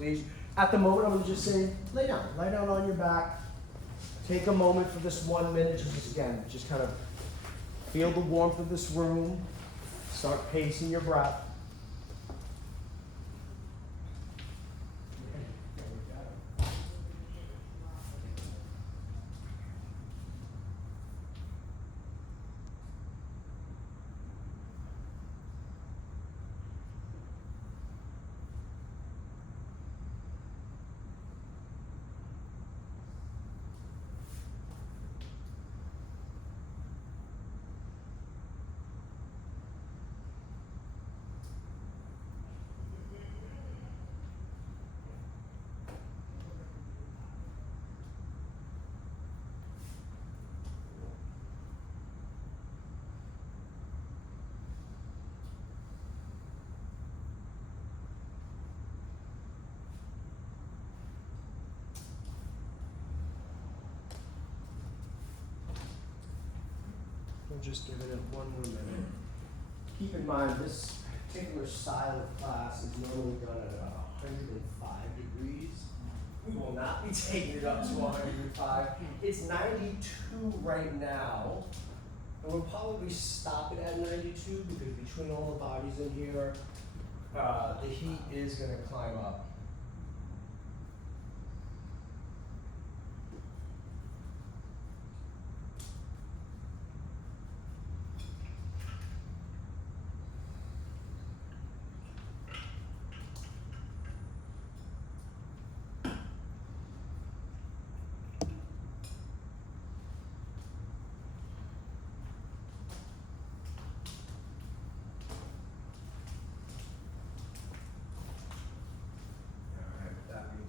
please. At the moment, I'm gonna just say, lay down on your back. Take a moment for this 1 minute, just again, just kind of feel the warmth of this room. Start pacing your breath. Just giving it 1 more minute. Keep in mind, this particular style of class is normally done at 105 degrees. We will not be taking it up to 105. It's 92 right now, and we'll probably stop it at 92 because between all the bodies in here, the heat is going to climb up.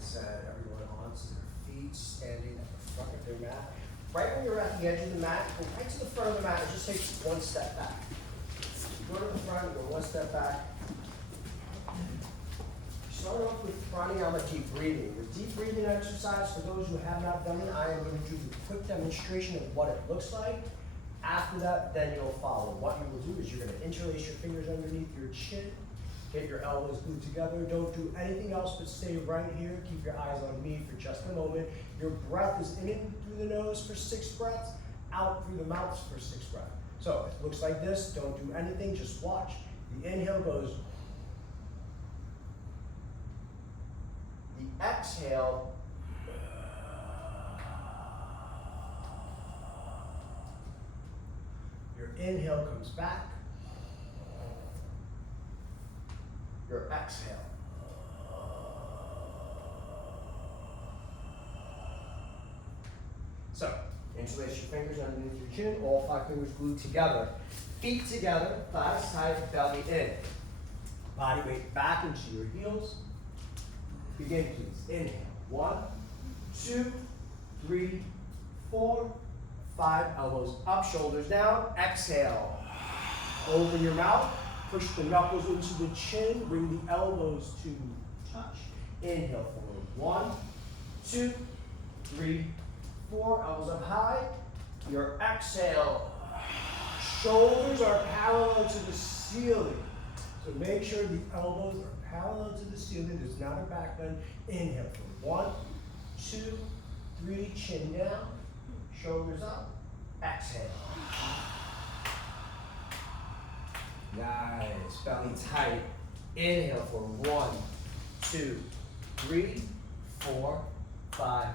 Said everyone onto their feet, standing at the front of their mat. Right when you're at the edge of the mat, go right to the front of the mat and just take 1 step back. Go to the front, go 1 step back. Start off with pranayama, deep breathing. The deep breathing exercise, for those who have not done it, I am going to do a quick demonstration of what it looks like. After that, then you'll follow. What you will do is you're going to interlace your fingers underneath your chin. Get your elbows glued together. Don't do anything else but stay right here. Keep your eyes on me for just a moment. Your breath is in through the nose for 6 breaths, out through the mouth for 6 breaths. So it looks like this. Don't do anything. Just watch. The inhale goes. The exhale. Your inhale comes back. Your exhale. So, interlace your fingers underneath your chin, all 5 fingers glued together. Feet together, thighs tight, belly in. Body weight back into your heels. Begin, please. Inhale. 1, 2, 3, 4, 5. Elbows up, shoulders down. Exhale. Open your mouth. Push the knuckles into the chin. Bring the elbows to touch. Inhale forward. 1, 2, 3, 4. Elbows up high. Your exhale. Shoulders are parallel to the ceiling. So make sure the elbows are parallel to the ceiling. There's not a back bend. Inhale forward. 1, 2, 3. Chin down. Shoulders up. Exhale. Nice. Belly tight. Inhale for 1, 2, 3, 4, 5,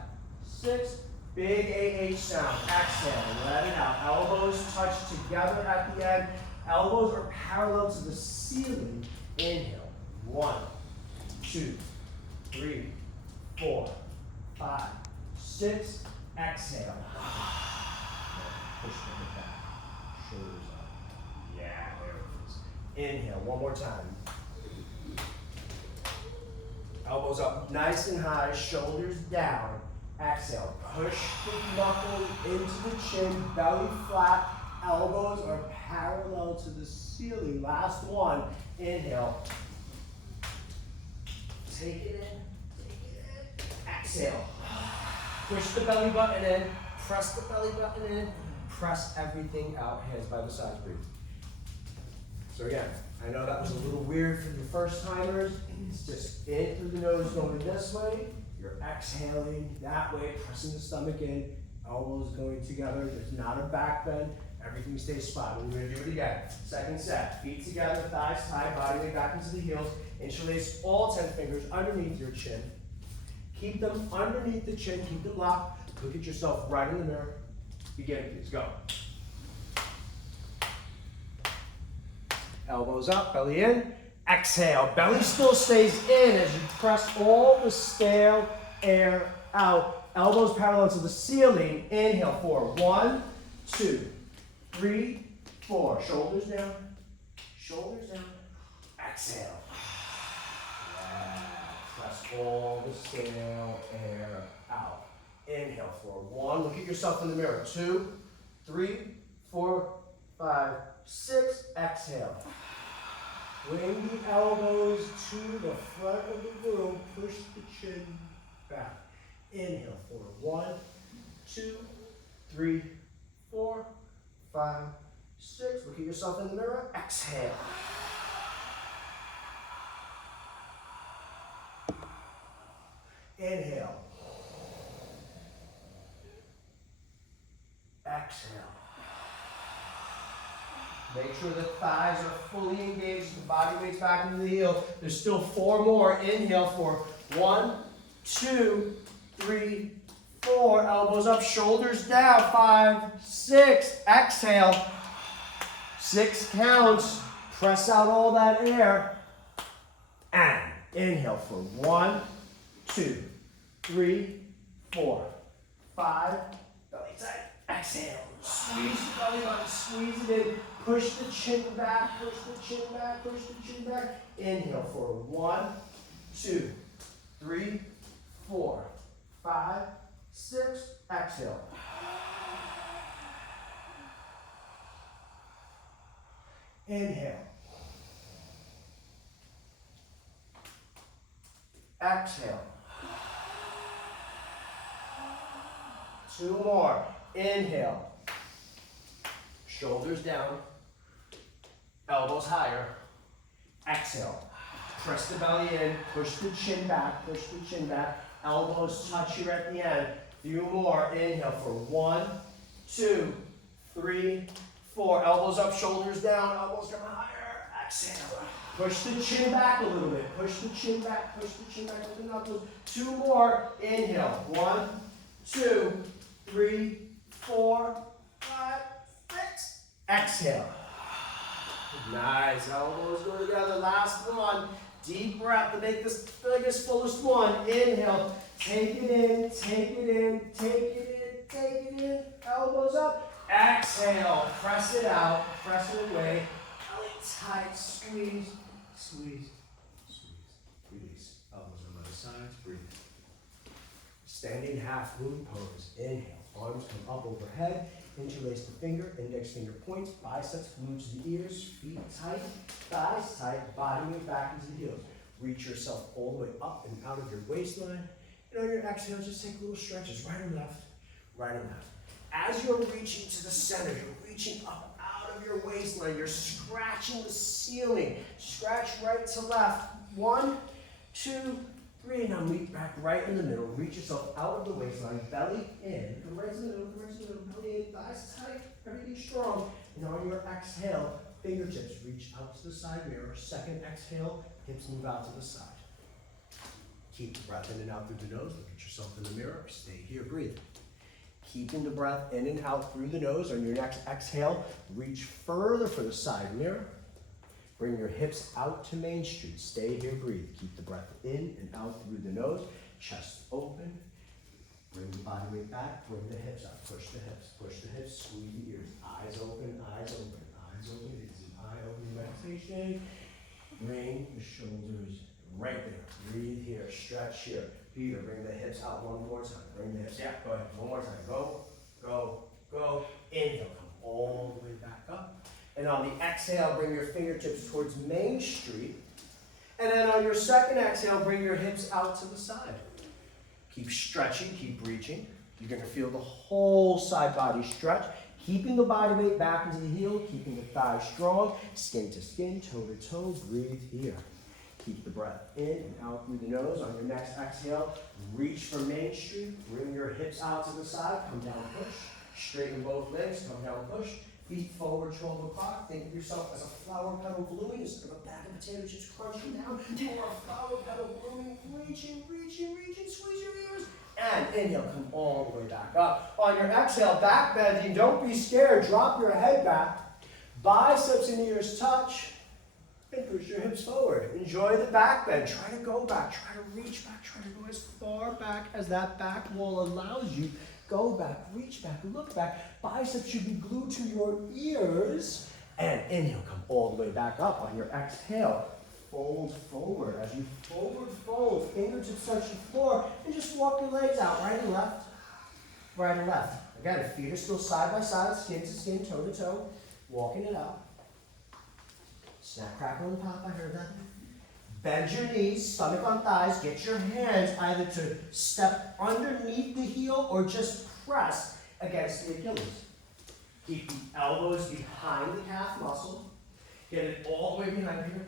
6. Big AH sound. Exhale. Let it out. Elbows touch together at the end. Elbows are parallel to the ceiling. Inhale. 1, 2, 3, 4, 5, 6. Exhale. Push the back. Shoulders up. Yeah, there it is. Inhale. One more time. Elbows up nice and high. Shoulders down. Exhale. Push the knuckles into the chin. Belly flat. Elbows are parallel to the ceiling. Last one. Inhale. Take it in. Exhale. Push the belly button in. Press the belly button in. Press everything out. Hands by the sides. Breathe. So again, I know that was a little weird for the first timers. It's just in through the nose going this way. You're exhaling that way, pressing the stomach in, elbows going together. There's not a back bend. Everything stays flat. We're going to do it again. Second set. Feet together, thighs tied, body weight back into the heels. Interlace all 10 fingers underneath your chin. Keep them underneath the chin. Keep them locked. Look at yourself right in the mirror. Begin, please. Go. Elbows up, belly in. Exhale. Belly still stays in as you press all the stale air out. Elbows parallel to the ceiling. Inhale, 4. 1, 2, 3, 4. Shoulders down. Shoulders down. Exhale. Yeah. Press all the stale air out. Inhale, 4. 1. Look at yourself in the mirror. 2, 3, 4, 5, 6. Exhale. Bring the elbows to the front of the room. Push the chin back. Inhale, 4. 1, 2, 3, 4, 5, 6. Look at yourself in the mirror. Exhale. Inhale. Exhale. Make sure the thighs are fully engaged, the body weight's back into the heel. There's still 4 more. Inhale for 1, 2, 3, 4. Elbows up, shoulders down. 5, 6. Exhale. 6 counts. Press out all that air. And inhale for 1, 2, 3, 4, 5. Belly tight. Exhale. Squeeze the belly button. Squeeze it in. Push the chin back, push the chin back, push the chin back. Inhale for 1, 2, 3, 4, 5, 6. Exhale. Inhale. Exhale. 2 more. Inhale. Shoulders down. Elbows higher. Exhale. Press the belly in. Push the chin back. Push the chin back. Elbows touch here at the end. Few more. Inhale for 1, 2, 3, 4. Elbows up, shoulders down. Elbows come higher. Exhale. Push the chin back a little bit. Push the chin back. Push the chin back. Open up those. 2 more. Inhale. 1, 2, 3, 4, 5, 6. Exhale. Nice. Elbows go together. Last one. Deep breath to make this biggest, fullest one. Inhale. Take it in. Take it in. Take it in. Take it in. Elbows up. Exhale. Press it out. Press it away. Belly tight. Squeeze. Squeeze. Squeeze. Release. Elbows on both sides. Breathe. Standing half moon pose. Inhale. Arms come up overhead. Interlace the finger, index finger points, biceps glued to the ears, feet tight, thighs tight, body weight back into the heels. Reach yourself all the way up and out of your waistline. And on your exhale, just take little stretches, right or left, right or left. As you're reaching to the center, you're reaching up out of your waistline, you're scratching the ceiling. Scratch right to left. 1, 2, 3, now meet back right in the middle. Reach yourself out of the waistline, belly in. Come right to the middle, come right to the middle, belly in, thighs tight, everything strong. And on your exhale, fingertips reach out to the side mirror. Second exhale, hips move out to the side. Keep the breath in and out through the nose. Look at yourself in the mirror. Stay here, breathe. Keeping the breath in and out through the nose. On your next exhale, reach further for the side mirror. Bring your hips out to Main Street. Stay here, breathe. Keep the breath in and out through the nose. Chest open. Bring the body weight back. Bring the hips up. Push the hips. Push the hips. Squeeze the ears. Eyes open. Eyes open. Eyes open. It's an eye-opening meditation. Bring the shoulders right there. Breathe here. Stretch here. Peter, bring the hips out one more time. Bring the hips. Yeah, go ahead. One more time. Go. Go. Go. Inhale. Come all the way back up. And on the exhale, bring your fingertips towards Main Street. And then on your second exhale, bring your hips out to the side. Keep stretching, keep reaching. You're going to feel the whole side body stretch. Keeping the body weight back into the heel, keeping the thighs strong, skin to skin, toe to toe, breathe here. Keep the breath in and out through the nose. On your next exhale, reach for Main Street, bring your hips out to the side, come down, push. Straighten both legs, come down, push. Feet forward, 12 o'clock. Think of yourself as a flower petal blooming instead of a bag of potatoes just crunching down. You are a flower petal blooming, reaching, squeeze your ears. And inhale, come all the way back up. On your exhale, back bending, don't be scared. Drop your head back. Biceps and ears touch. And push your hips forward. Enjoy the back bend. Try to go back. Try to reach back. Try to go as far back as that back wall allows you. Go back, reach back, look back. Biceps should be glued to your ears. And inhale, come all the way back up. On your exhale, fold forward. As you forward fold, fingertips touch the floor, and just walk your legs out, right and left, right and left. Again, feet are still side by side, skin to skin, toe to toe, walking it out. Snap, crackle, and pop, I heard that. Bend your knees, stomach on thighs. Get your hands either to step underneath the heel or just press against the Achilles. Keep the elbows behind the calf muscle. Get it all the way behind here.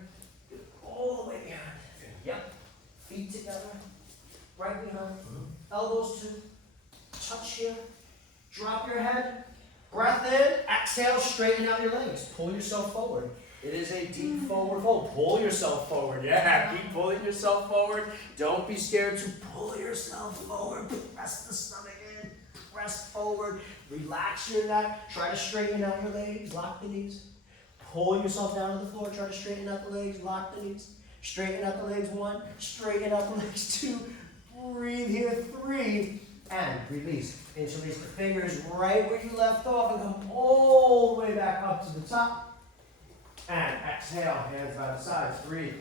Get it all the way behind. Yep. Feet together. Right behind. Elbows to touch here. Drop your head. Breath in. Exhale. Straighten out your legs. Pull yourself forward. It is a deep forward fold. Pull yourself forward. Yeah, keep pulling yourself forward. Don't be scared to pull yourself forward. Press the stomach in. Press forward. Relax your neck. Try to straighten out your legs. Lock the knees. Pull yourself down to the floor. Try to straighten out the legs. Lock the knees. Straighten out the legs. 1. Straighten out the legs. 2. Breathe here. 3. And release. Interlace the fingers right where you left off and come all the way back up to the top. And exhale, hands by the sides, breathe.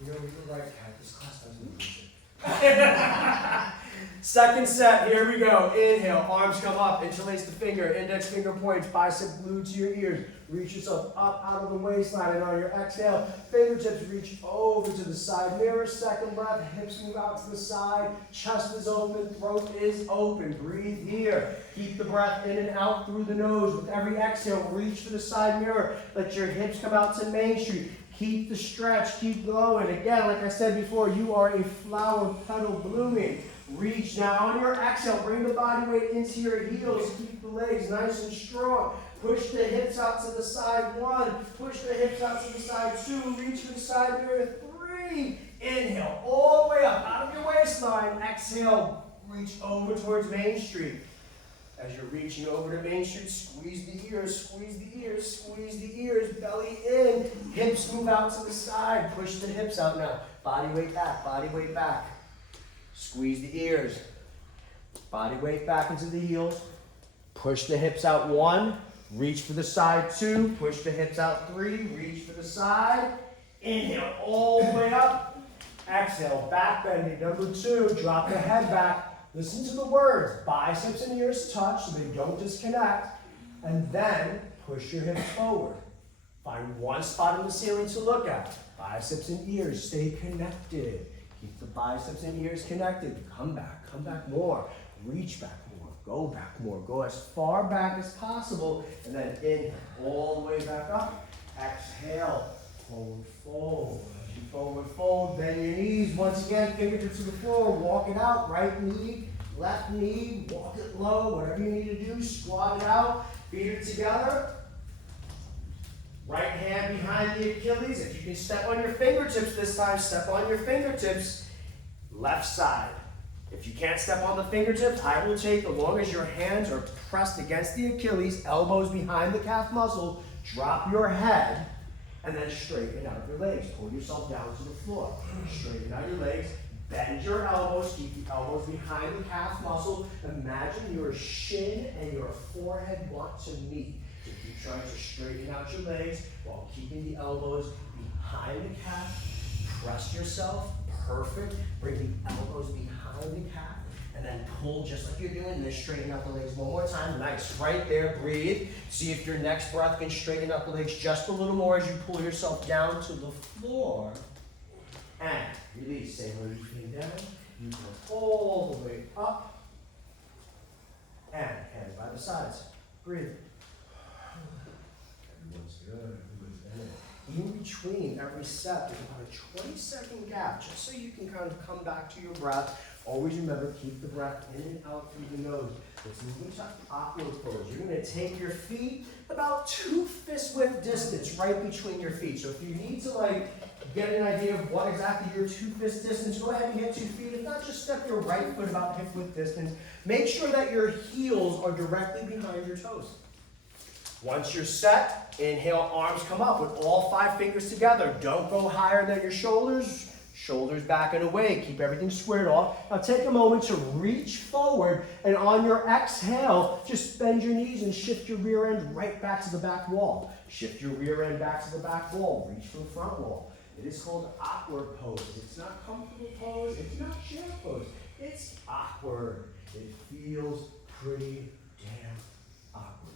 You know, you're right, Kat, this class doesn't lose it. Second set, here we go. Inhale, arms come up, interlace the finger, index finger points, bicep glued to your ears. Reach yourself up out of the waistline, and on your exhale, fingertips reach over to the side mirror. Second breath, hips move out to the side, chest is open, throat is open. Breathe here. Keep the breath in and out through the nose. With every exhale, reach for the side mirror. Let your hips come out to Main Street. Keep the stretch, keep going. Again, like I said before, you are a flower petal blooming. Reach now. On your exhale, bring the body weight into your heels. Keep the legs nice and strong. Push the hips out to the side. 1. Push the hips out to the side. 2. Reach for the side mirror. 3. Inhale all the way up out of your waistline. Exhale, reach over towards Main Street. As you're reaching over to Main Street, squeeze the ears, squeeze the ears, squeeze the ears, belly in. Hips move out to the side. Push the hips out now. Body weight back, body weight back. Squeeze the ears. Body weight back into the heels. Push the hips out. 1. Reach for the side. 2. Push the hips out. 3. Reach for the side. Inhale all the way up. Exhale, back bending. Number 2, drop the head back. Listen to the words. Biceps and ears touch so they don't disconnect. And then push your hips forward. Find one spot in the ceiling to look at. Biceps and ears stay connected. Keep the biceps and ears connected. Come back more. Reach back more. Go back more. Go as far back as possible. And then inhale all the way back up. Exhale. Forward fold. As you forward fold, bend your knees. Once again, fingertips to the floor. Walk it out. Right knee, left knee. Walk it low. Whatever you need to do. Squat it out. Feet are together. Right hand behind the Achilles. If you can step on your fingertips this time, step on your fingertips. Left side. If you can't step on the fingertips, I will take, as long as your hands are pressed against the Achilles, elbows behind the calf muscle, drop your head, and then straighten out your legs. Pull yourself down to the floor. Straighten out your legs. Bend your elbows. Keep the elbows behind the calf muscle. Imagine your shin and your forehead want to meet. So keep trying to straighten out your legs while keeping the elbows behind the calf. Press yourself. Perfect. Bring the elbows behind the calf. And then pull just like you're doing. And then straighten out the legs one more time. Nice. Right there. Breathe. See if your next breath can straighten out the legs just a little more as you pull yourself down to the floor. And release. Same way you came down. You go all the way up. sides. Breathe. Everyone's good. In between every step, there's about a 20-second gap, just so you can kind of come back to your breath. Always remember, keep the breath in and out through the nose. Let's move into awkward pose. You're going to take your feet about 2 fist width distance right between your feet. So if you need to get an idea of what exactly your 2 fist distance, go ahead and get 2 feet. If not, just step your right foot about hip width distance. Make sure that your heels are directly behind your toes. Once you're set, inhale, arms come up with all 5 fingers together. Don't go higher than your shoulders. Shoulders back and away. Keep everything squared off. Now take a moment to reach forward, and on your exhale, just bend your knees and shift your rear end right back to the back wall. Shift your rear end back to the back wall. Reach for the front wall. It is called awkward pose. It's not comfortable pose. It's not chair pose. It's awkward. It feels pretty damn awkward.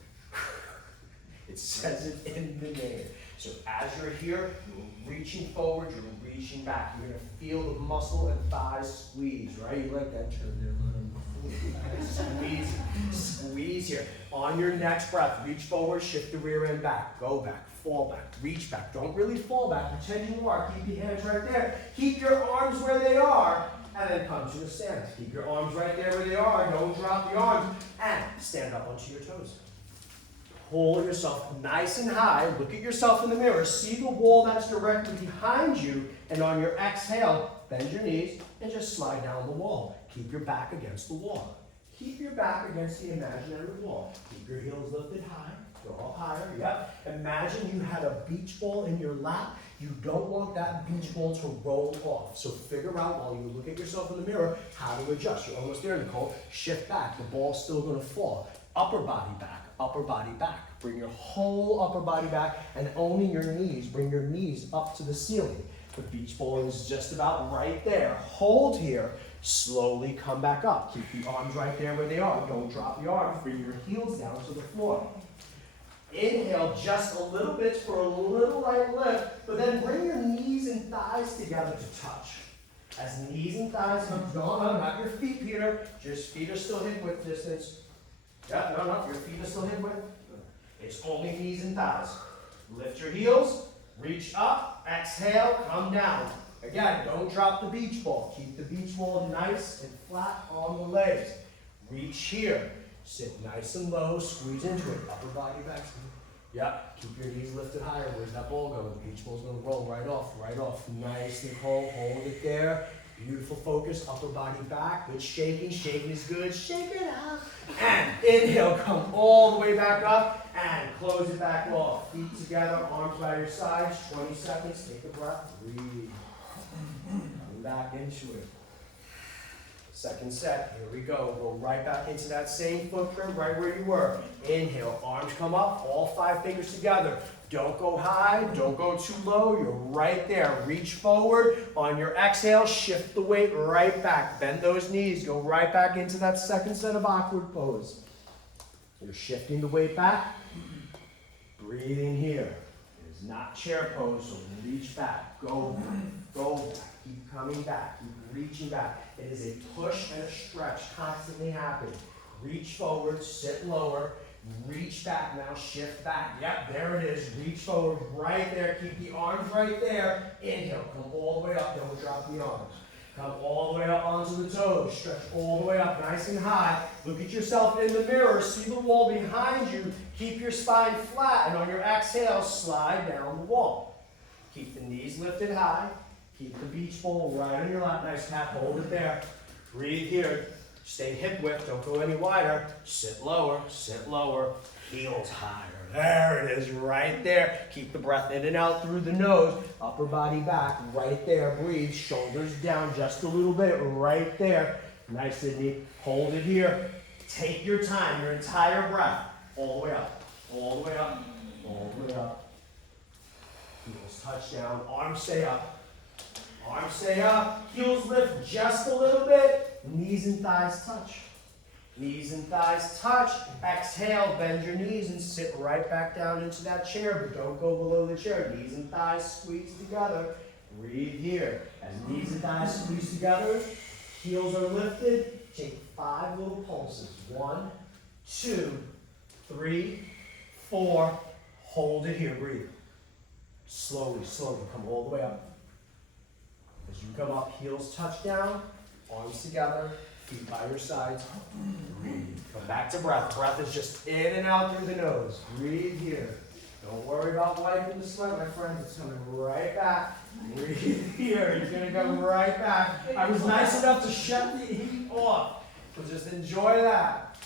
It says it in the name. So as you're here, you're reaching forward, you're reaching back. You're going to feel the muscle and thighs squeeze, right? You like that turn there. Squeeze, squeeze here. On your next breath, reach forward, shift the rear end back. Go back, fall back, reach back. Don't really fall back. Pretend you are. Keep your hands right there. Keep your arms where they are. And then come to a stance. Keep your arms right there where they are. Don't drop the arms. And stand up onto your toes. Hold yourself nice and high. Look at yourself in the mirror. See the wall that's directly behind you. And on your exhale, bend your knees and just slide down the wall. Keep your back against the wall. Keep your back against the imaginary wall. Keep your heels lifted high. Go up higher. Yep. Imagine you had a beach ball in your lap. You don't want that beach ball to roll off. So figure out while you look at yourself in the mirror how to adjust. You're almost there, Nicole. Shift back. The ball's still going to fall. Upper body back. Upper body back. Bring your whole upper body back and only your knees. Bring your knees up to the ceiling. The beach ball is just about right there. Hold here. Slowly come back up. Keep the arms right there where they are. Don't drop the arms. Bring your heels down to the floor. Inhale just a little bit for a little light lift, but then bring your knees and thighs together to touch. As knees and thighs come, no, not your feet, Peter. Just feet are still hip width distance. Yep, no, your feet are still hip width. It's only knees and thighs. Lift your heels, reach up, exhale, come down. Again, don't drop the beach ball. Keep the beach ball nice and flat on the legs. Reach here. Sit nice and low, squeeze into it. Upper body back. Yep, keep your knees lifted higher. Where's that ball going? The beach ball's going to roll right off, right off. Nice and hold it there. Beautiful focus, upper body back. Good shaking. Shaking is good. Shake it out. And inhale, come all the way back up and close it back off. Feet together, arms by your sides. 20 seconds. Take a breath. Breathe. Come back into it. Second set. Here we go. Go right back into that same footprint right where you were. Inhale, arms come up, all 5 fingers together. Don't go high, don't go too low. You're right there. Reach forward. On your exhale, shift the weight right back. Bend those knees. Go right back into that second set of awkward pose. You're shifting the weight back. Breathe in here. It is not chair pose, so reach back. Go back. Go back. Keep coming back. Keep reaching back. It is a push and a stretch constantly happening. Reach forward, sit lower. Reach back, now shift back. Yep, there it is. Reach forward, right there. Keep the arms right there. Inhale, come all the way up. Don't drop the arms. Come all the way up onto the toes. Stretch all the way up, nice and high. Look at yourself in the mirror. See the wall behind you. Keep your spine flat, and on your exhale, slide down the wall. Keep the knees lifted high. Keep the beach ball right on your lap. Nice tap, hold it there. Breathe here. Stay hip width, don't go any wider. Sit lower, heels higher. There it is, right there. Keep the breath in and out through the nose. Upper body back, right there. Breathe, shoulders down just a little bit, right there. Nice, Sydney. Hold it here. Take your time, your entire breath. All the way up, all the way up, all the way up. Heels touch down, arms stay up. Arms stay up, heels lift just a little bit. Knees and thighs touch. Knees and thighs touch. Exhale, bend your knees and sit right back down into that chair, but don't go below the chair. Knees and thighs squeeze together. Breathe here. As knees and thighs squeeze together, heels are lifted. Take 5 little pulses. 1, 2, 3, 4, hold it here, breathe. Slowly, slowly, come all the way up. As you come up, heels touch down, arms together, feet by your sides. Breathe. Come back to breath. Breath is just in and out through the nose. Breathe here. Don't worry about wiping the sweat, my friends. It's coming right back. Breathe here. It's going to come right back. I was nice enough to shut the heat off. So just enjoy that.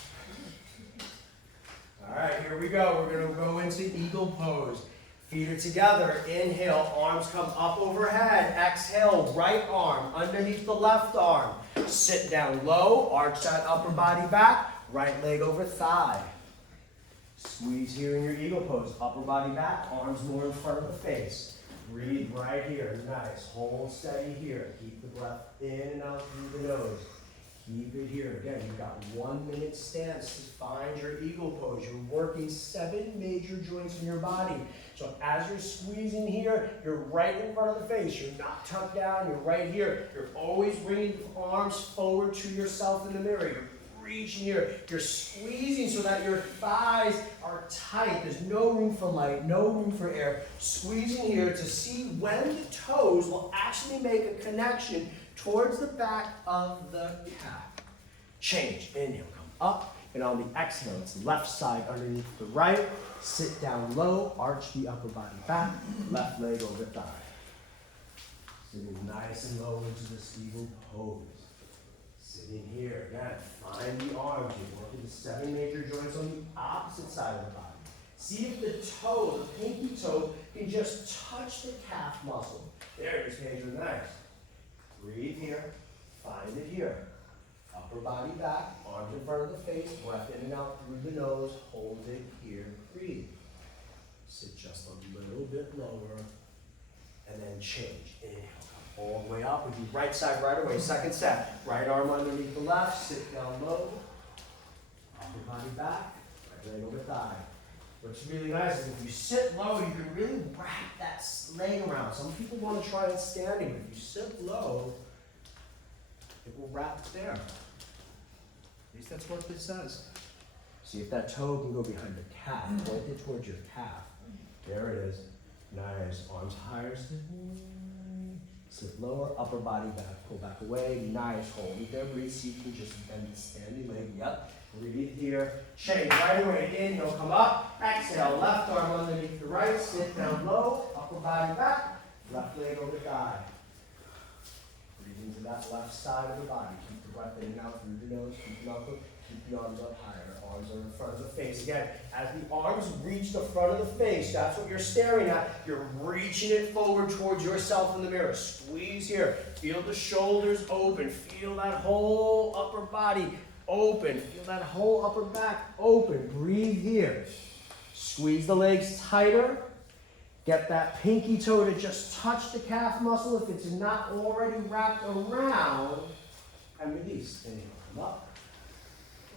All right, here we go. We're going to go into eagle pose. Feet are together. Inhale, arms come up overhead. Exhale, right arm underneath the left arm. Sit down low, arch that upper body back. Right leg over thigh. Squeeze here in your eagle pose. Upper body back, arms more in front of the face. Breathe right here. Nice. Hold steady here. Keep the breath in and out through the nose. Keep it here. Again, you've got 1 minute stance to find your eagle pose. You're working 7 major joints in your body. So as you're squeezing here, you're right in front of the face. You're not tucked down. You're right here. You're always bringing the arms forward to yourself in the mirror. You're reaching here. You're squeezing so that your thighs are tight. There's no room for light, no room for air. Squeezing here to see when the toes will actually make a connection towards the back of the calf. Change. Inhale, come up. And on the exhale, it's left side underneath the right. Sit down low, arch the upper body back, left leg over thigh. Sitting nice and low into this eagle pose. Sitting here, again, find the arms. You're working the 7 major joints on the opposite side of the body. See if the toe, the pinky toe, can just touch the calf muscle. There it is, Pedro, nice. Breathe here, find it here. Upper body back, arms in front of the face, breath in and out through the nose, hold it here, breathe. Sit just a little bit lower, and then change. Inhale, come all the way up. We do right side right away. Second set, right arm underneath the left, sit down low, upper body back, right leg over thigh. What's really nice is if you sit low, you can really wrap that leg around. Some people want to try it standing, but if you sit low, it will wrap there. At least that's what this says. See if that toe can go behind the calf. Point it towards your calf. There it is. Nice. Arms higher. Sit lower. Upper body back. Pull back away. Nice. Hold it there. Breathe. See if you can just bend the standing leg. Yep. Breathe here. Change right away. Inhale. Come up. Exhale. Left arm underneath the right. Sit down low. Upper body back. Left leg over thigh. Into that left side of the body. Keep the breath in and out through the nose. Keep the mouth open. Keep the arms up higher. Arms are in front of the face. Again, as the arms reach the front of the face, that's what you're staring at. You're reaching it forward towards yourself in the mirror. Squeeze here. Feel the shoulders open. Feel that whole upper body open. Feel that whole upper back open. Breathe here. Squeeze the legs tighter. Get that pinky toe to just touch the calf muscle if it's not already wrapped around. And release. Inhale, come up.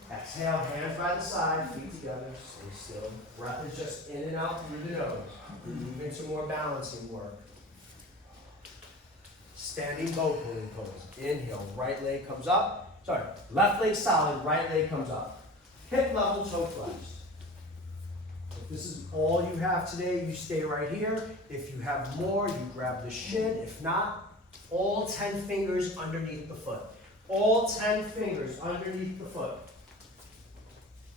Exhale, hands by the side, feet together. Stay still. Breath is just in and out through the nose. Move into more balancing work. Standing bow pulling pose. Inhale, right leg comes up. Sorry, left leg solid, right leg comes up. Hip level, toe flex. This is all you have today. You stay right here. If you have more, you grab the shin. If not, all 10 fingers underneath the foot. All 10 fingers underneath the foot.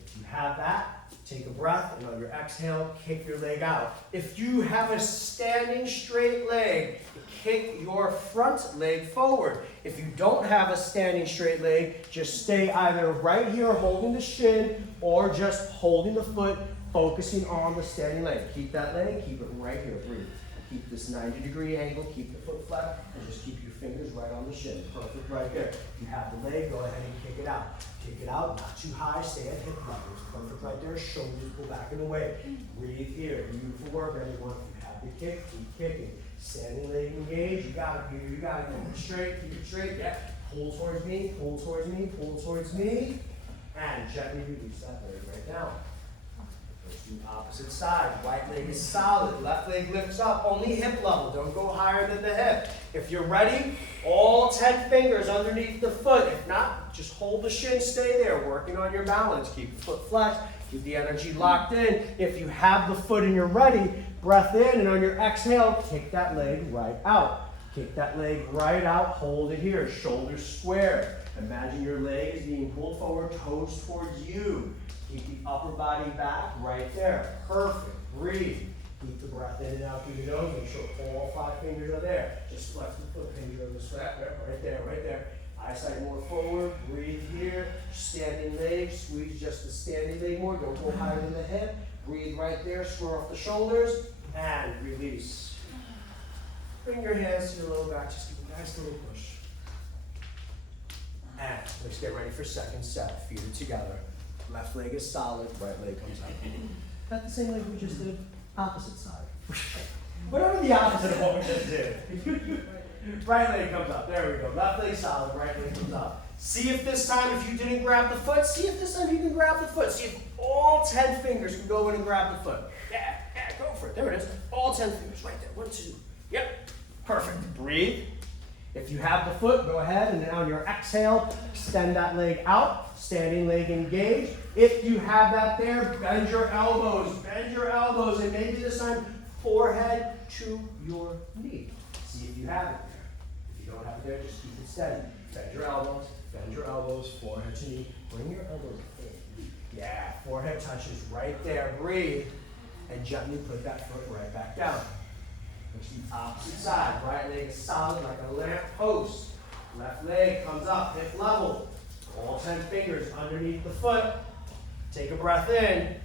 If you have that, take a breath, and on your exhale, kick your leg out. If you have a standing straight leg, kick your front leg forward. If you don't have a standing straight leg, just stay either right here holding the shin or just holding the foot, focusing on the standing leg. Keep that leg, keep it right here, breathe. Keep this 90-degree angle, keep the foot flat, and just keep your fingers right on the shin. Perfect right there. If you have the leg, go ahead and kick it out. Kick it out, not too high, stay at hip levels. Perfect right there, shoulders pull back and away. Breathe here, beautiful work everyone. If you have the kick, keep kicking. Standing leg engaged, you got it here, you got it. Keep it straight, yeah. Pull towards me, pull towards me, pull towards me. And gently release that leg right down. Opposite side, right leg is solid, left leg lifts up, only hip level, don't go higher than the hip. If you're ready, all 10 fingers underneath the foot. If not, just hold the shin, stay there, working on your balance. Keep the foot flat, Keep the energy locked in. If you have the foot and you're ready, breath in, and on your exhale, kick that leg right out. Kick that leg right out, hold it here, shoulders square. Imagine your leg is being pulled forward, toes towards you. Keep the upper body back right there. Perfect. Breathe. Keep the breath in and out through the nose. Make sure all 5 fingers are there. Just flex the foot, finger of the sweat. Right there, right there. Eyesight more forward. Breathe here. Standing leg. Squeeze just the standing leg more. Don't go higher than the hip. Breathe right there. Square off the shoulders. And release. Bring your hands to your low back. Just give a nice little push. And let's get ready for second set. Feet are together. Left leg is solid. Right leg comes up. Not the same leg we just did. Opposite side. Whatever the opposite of what we just did. Right leg comes up. There we go. Left leg solid. Right leg comes up. See if this time, if you didn't grab the foot, see if this time you can grab the foot. See if all 10 fingers can go in and grab the foot. Yeah, go for it. There it is. All 10 fingers right there. 1, 2. Yep. Perfect. Breathe. If you have the foot, go ahead and then on your exhale, extend that leg out. Standing leg engaged. If you have that there, bend your elbows. Bend your elbows, and maybe this time forehead to your knee. See if you have it there. If you don't have it there, just keep it steady. Bend your elbows, forehead to knee. Bring your elbows in. Yeah, forehead touches right there. Breathe, and gently put that foot right back down. It's the opposite side. Right leg is solid like a lamp post. Left leg comes up, hip level. All 10 fingers underneath the foot. Take a breath in,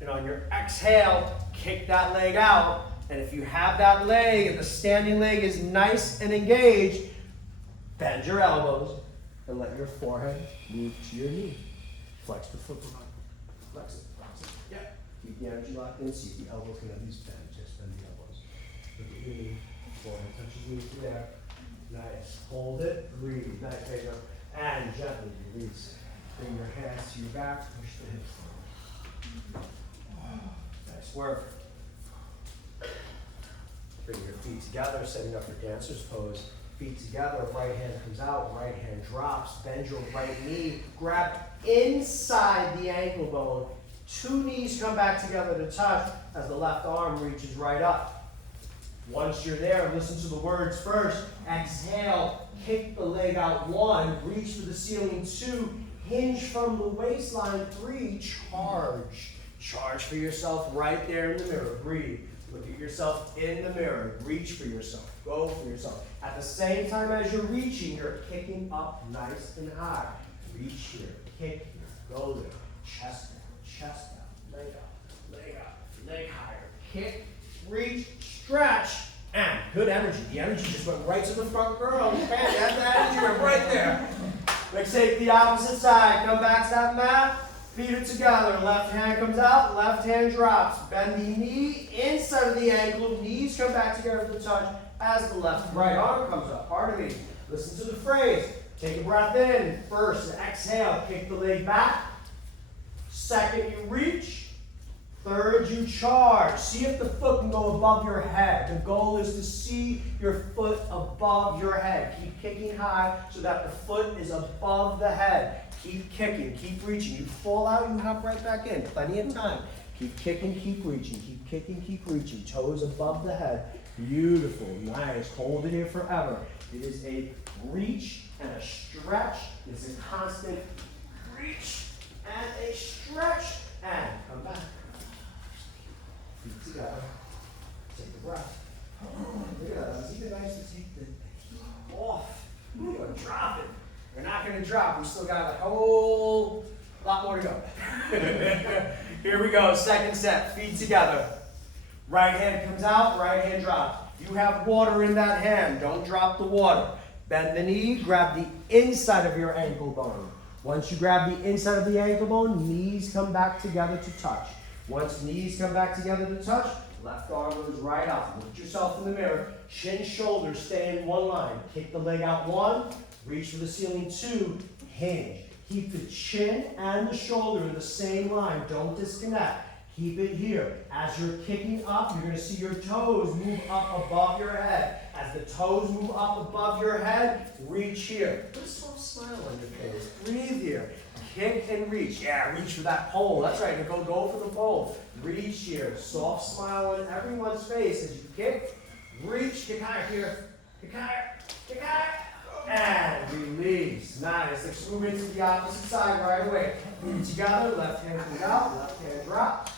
and on your exhale, kick that leg out. And if you have that leg, and the standing leg is nice and engaged, bend your elbows and let your forehead move to your knee. Flex the foot behind. Flex it. Yep. Keep the energy locked in. See if the elbows can at least bend. Just bend the elbows. Look at your knee. Forehead touches knee to there. Nice. Hold it. Breathe. Nice. There you go. And gently release. Bring your hands to your back. Push the hips forward. Nice work. Bring your feet together, setting up your dancer's pose. Feet together, right hand comes out, right hand drops. Bend your right knee. Grab inside the ankle bone. 2 knees come back together to touch as the left arm reaches right up. Once you're there, listen to the words first. Exhale, kick the leg out. 1, reach for the ceiling. 2, hinge from the waistline. 3, charge. Charge for yourself right there in the mirror. Breathe. Look at yourself in the mirror. Reach for yourself. Go for yourself. At the same time as you're reaching, you're kicking up nice and high. Reach here. Kick here. Go there. Chest down. Chest down. Leg up. Leg up. Leg higher. Kick. Reach. Stretch. And good energy. The energy just went right to the front, girl. Man, that energy went right there. Let's take the opposite side. Come back to that mat. Feet are together. Left hand comes out. Left hand drops. Bend the knee inside of the ankle. Knees come back together to touch as the right arm comes up. Pardon me. Listen to the phrase. Take a breath in. First, exhale. Kick the leg back. Second, you reach. Third, you charge. See if the foot can go above your head. The goal is to see your foot above your head. Keep kicking high so that the foot is above the head. Keep kicking, keep reaching. You fall out, you hop right back in. Plenty of time. Keep kicking, keep reaching. Keep kicking, keep reaching. Toes above the head. Beautiful, nice. Hold it here forever. It is a reach and a stretch. It's a constant reach and a stretch. And come back. Feet together. Take a breath. Look at that. It's even nice to take the heat off. You're going to drop it. You're not going to drop. We still got a whole lot more to go. Here we go. Second set. Feet together. Right hand comes out. Right hand drops. You have water in that hand. Don't drop the water. Bend the knee. Grab the inside of your ankle bone. Once you grab the inside of the ankle bone, knees come back together to touch. Once knees come back together to touch, left arm goes right up. Look at yourself in the mirror. Chin, shoulders stay in one line. Kick the leg out. 1. Reach for the ceiling. 2. Hinge. Keep the chin and the shoulder in the same line. Don't disconnect. Keep it here. As you're kicking up, you're going to see your toes move up above your head. As the toes move up above your head, reach here. Put a soft smile on your face. Breathe here. kick and reach. Yeah, reach for that pole. That's right, Nicole, go for the pole. Reach here, soft smile on everyone's face as you kick, reach, kick higher here, kick higher, kick higher, and release. Nice. Let's move into the opposite side right away. Move together, left hand comes out, left hand drop.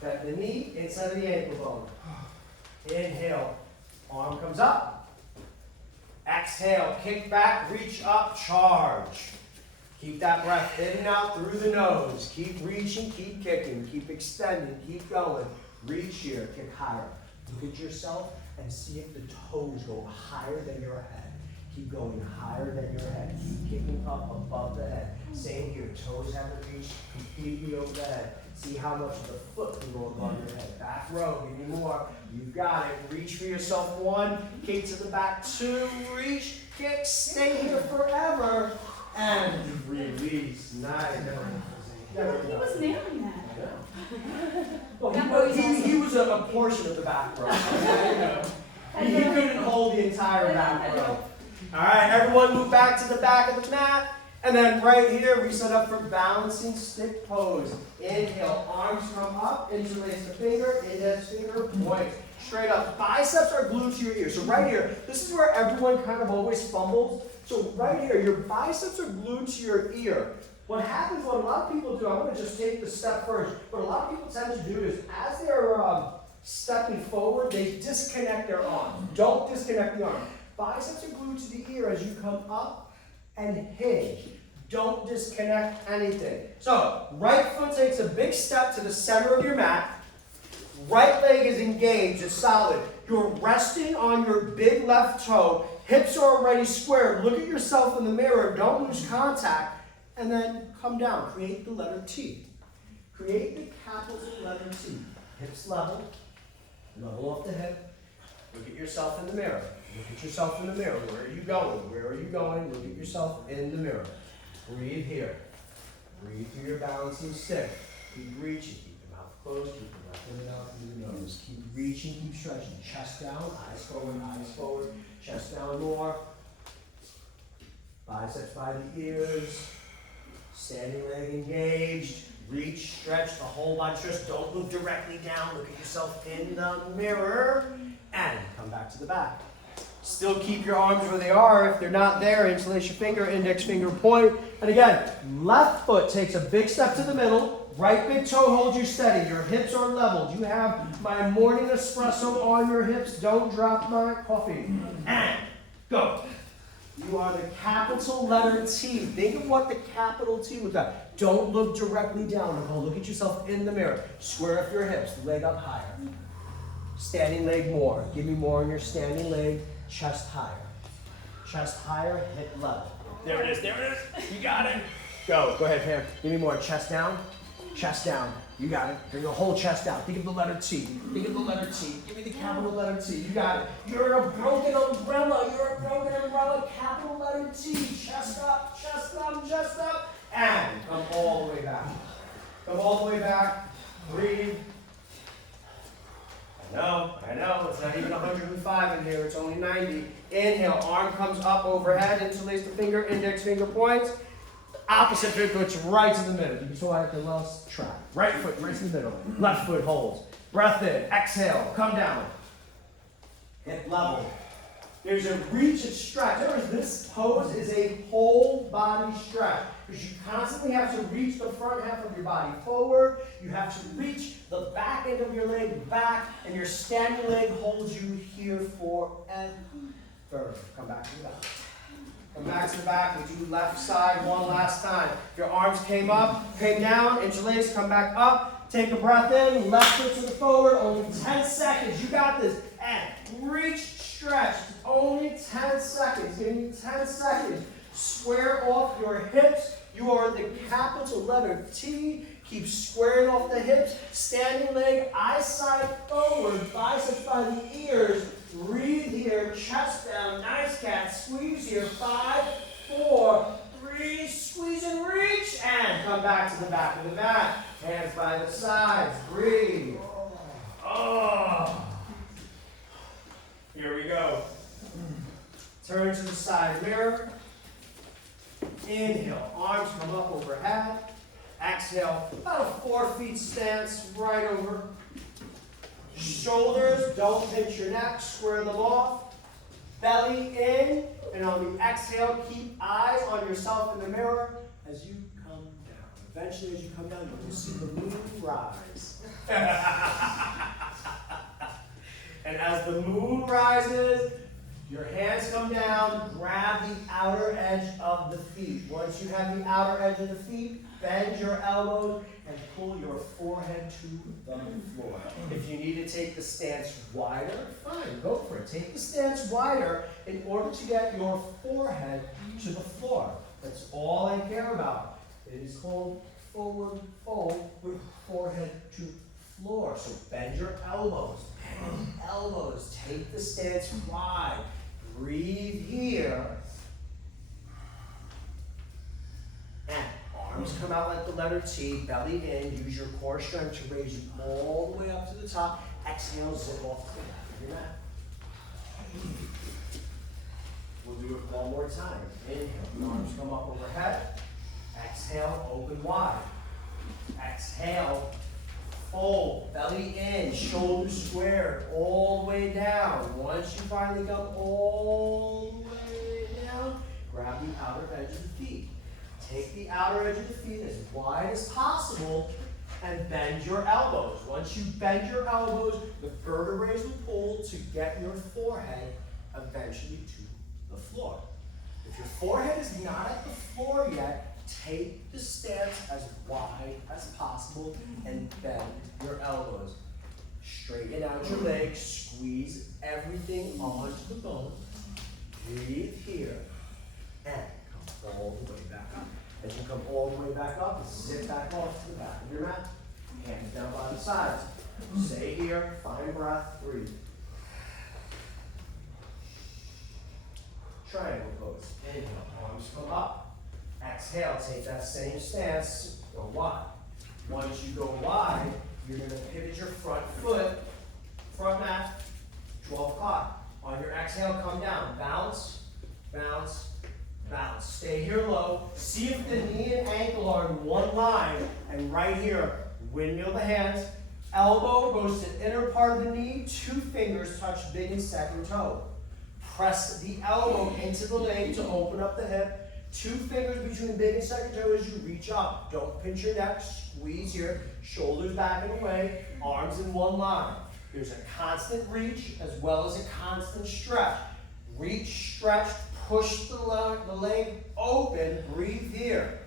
Bend the knee inside of the ankle bone. Inhale, arm comes up. Exhale, kick back, reach up, charge. Keep that breath in and out through the nose. Keep reaching, keep kicking, keep extending, keep going. Reach here, kick higher. Look at yourself and see if the toes go higher than your head. Keep going higher than your head. Keep kicking up above the head. Same here, toes haven't reached completely over the head. See how much of the foot can go above your head. Back row, give me more. You've got it. Reach for yourself, 1. Kick to the back, 2. Reach, kick, stay here forever. And release. Nice. He was nailing that. Well, he was a portion of the back row. He couldn't hold the entire back row. All right, everyone move back to the back of the mat. And then right here, we set up for balancing stick pose. Inhale, arms come up, interlace the finger, index finger, point. Straight up. Biceps are glued to your ear. So right here, this is where everyone kind of always fumbles. So right here, your biceps are glued to your ear. What happens, what a lot of people do, I'm going to just take the step first. What a lot of people tend to do is, as they're stepping forward, they disconnect their arm. Don't disconnect the arm. Biceps are glued to the ear as you come up and hinge. Don't disconnect anything. So, right foot takes a big step to the center of your mat. Right leg is engaged, it's solid. You're resting on your big left toe. Hips are already squared. Look at yourself in the mirror. Don't lose contact. And then come down. Create the letter T. Create the capital letter T. Hips level. Level off the hip. Look at yourself in the mirror. Look at yourself in the mirror. Where are you going? Where are you going? Look at yourself in the mirror. Breathe here. Breathe through your balancing stick. Keep reaching. Keep the mouth closed. Keep the breath in and out through the nose. Keep reaching. Keep stretching. Chest down. Eyes forward. Eyes forward. Chest down more. Biceps by the ears. Standing leg engaged. Reach, stretch the whole body. Just don't move directly down. Look at yourself in the mirror. And come back to the back. Still keep your arms where they are. If they're not there, interlace your finger, index finger, point. And again, left foot takes a big step to the middle. Right big toe holds you steady. Your hips are leveled. You have my morning espresso on your hips. Don't drop my coffee. And go. You are the capital letter T. Think of what the capital T would be. Don't look directly down, Nicole. Look at yourself in the mirror. Square up your hips. Leg up higher. Standing leg more. Give me more on your standing leg. Chest higher. Chest higher, hip level. There it is, there it is. You got it. Go ahead, Pam. Give me more. Chest down. Chest down. You got it. Bring your whole chest down. Think of the letter T. Think of the letter T. Give me the capital letter T. You got it. You're a broken umbrella. You're a broken umbrella. Capital letter T. Chest up, chest up, chest up. And come all the way back. Come all the way back. Breathe. I know, it's not even 105 in here, it's only 90. Inhale, arm comes up overhead, interlace the finger, index finger points. Opposite foot goes right to the middle. You can still have the last track. Right foot, right in the middle. Left foot holds. Breath in, exhale, come down. Hip level. There's a reach and stretch. Notice this pose is a whole body stretch. Because you constantly have to reach the front half of your body forward. You have to reach the back end of your leg back. And your standing leg holds you here forever. Come back to the back. Come back to the back. We do left side one last time. Your arms came up, came down, interlace, come back up. Take a breath in, left foot to the forward. Only 10 seconds. You got this. And reach, stretch. Only 10 seconds. Give me 10 seconds. Square off your hips. You are the capital letter T. Keep squaring off the hips. Standing leg, eyesight forward. Biceps by the ears. Breathe here. Chest down. Nice cat. Squeeze here. 5, 4, 3. Squeeze and reach. And come back to the back of the mat. Hands by the sides. Breathe. Oh. Here we go. Turn to the side mirror. Inhale, arms come up overhead. Exhale, about a 4 feet stance, right over. Shoulders, don't pinch your neck, square them off. Belly in, and on the exhale, keep eyes on yourself in the mirror as you come down. Eventually, as you come down, you'll see the moon rise. And as the moon rises, your hands come down, grab the outer edge of the feet. Once you have the outer edge of the feet, bend your elbows and pull your forehead to the floor. If you need to take the stance wider, fine, go for it. Take the stance wider in order to get your forehead to the floor. That's all I care about. It is called forward fold with forehead to floor. So bend your elbows. Bend the elbows. Take the stance wide. Breathe here. And arms come out like the letter T, belly in. Use your core strength to raise you all the way up to the top. Exhale, zip off to the back of your mat. We'll do it one more time. Inhale, arms come up overhead. Exhale, open wide. Exhale, fold, belly in, shoulders squared, all the way down. Once you finally come all the way down, grab the outer edge of the feet. Take the outer edge of the feet as wide as possible and bend your elbows. Once you bend your elbows, the vertebrae will pull to get your forehead eventually to the floor. If your forehead is not at the floor yet, take the stance as wide as possible and bend your elbows. Straighten out your legs, squeeze everything onto the bone. Breathe here and come all the way back up. As you come all the way back up, zip back off to the back of your mat. Hands down by the sides. Stay here, find breath, breathe. Triangle pose. Inhale, arms come up. Exhale, take that same stance, go wide. Once you go wide, you're going to pivot your front foot, front mat, 12 o'clock. On your exhale, come down, bounce, bounce, bounce. Stay here low. See if the knee and ankle are in one line, and right here, windmill the hands. Elbow goes to the inner part of the knee, 2 fingers touch big and second toe. Press the elbow into the leg to open up the hip. 2 fingers between big and second toe as you reach up. Don't pinch your neck, squeeze here, shoulders back and away, arms in one line. There's a constant reach as well as a constant stretch. Reach, stretch, push the leg open, breathe here.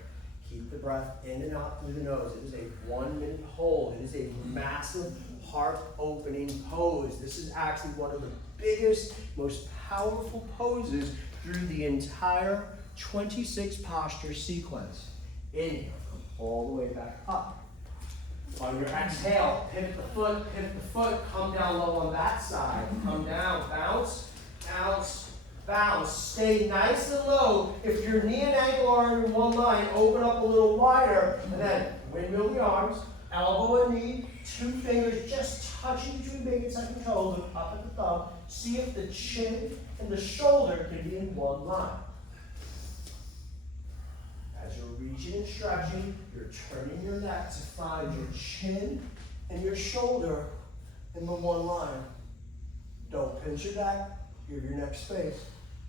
Keep the breath in and out through the nose. It is a 1-minute hold. It is a massive heart opening pose. This is actually one of the biggest, most powerful poses through the entire 26 posture sequence. Inhale, come all the way back up. On your exhale, pivot the foot, come down low on that side. Come down, bounce, bounce, bounce. Stay nice and low. If your knee and ankle are in one line, open up a little wider, and then windmill the arms, elbow and knee, 2 fingers just touching between big and second toe, look up at the thumb. See if the chin and the shoulder can be in one line. As you're reaching and stretching, you're turning your neck to find your chin and your shoulder in the one line. Don't pinch your neck, give your neck space.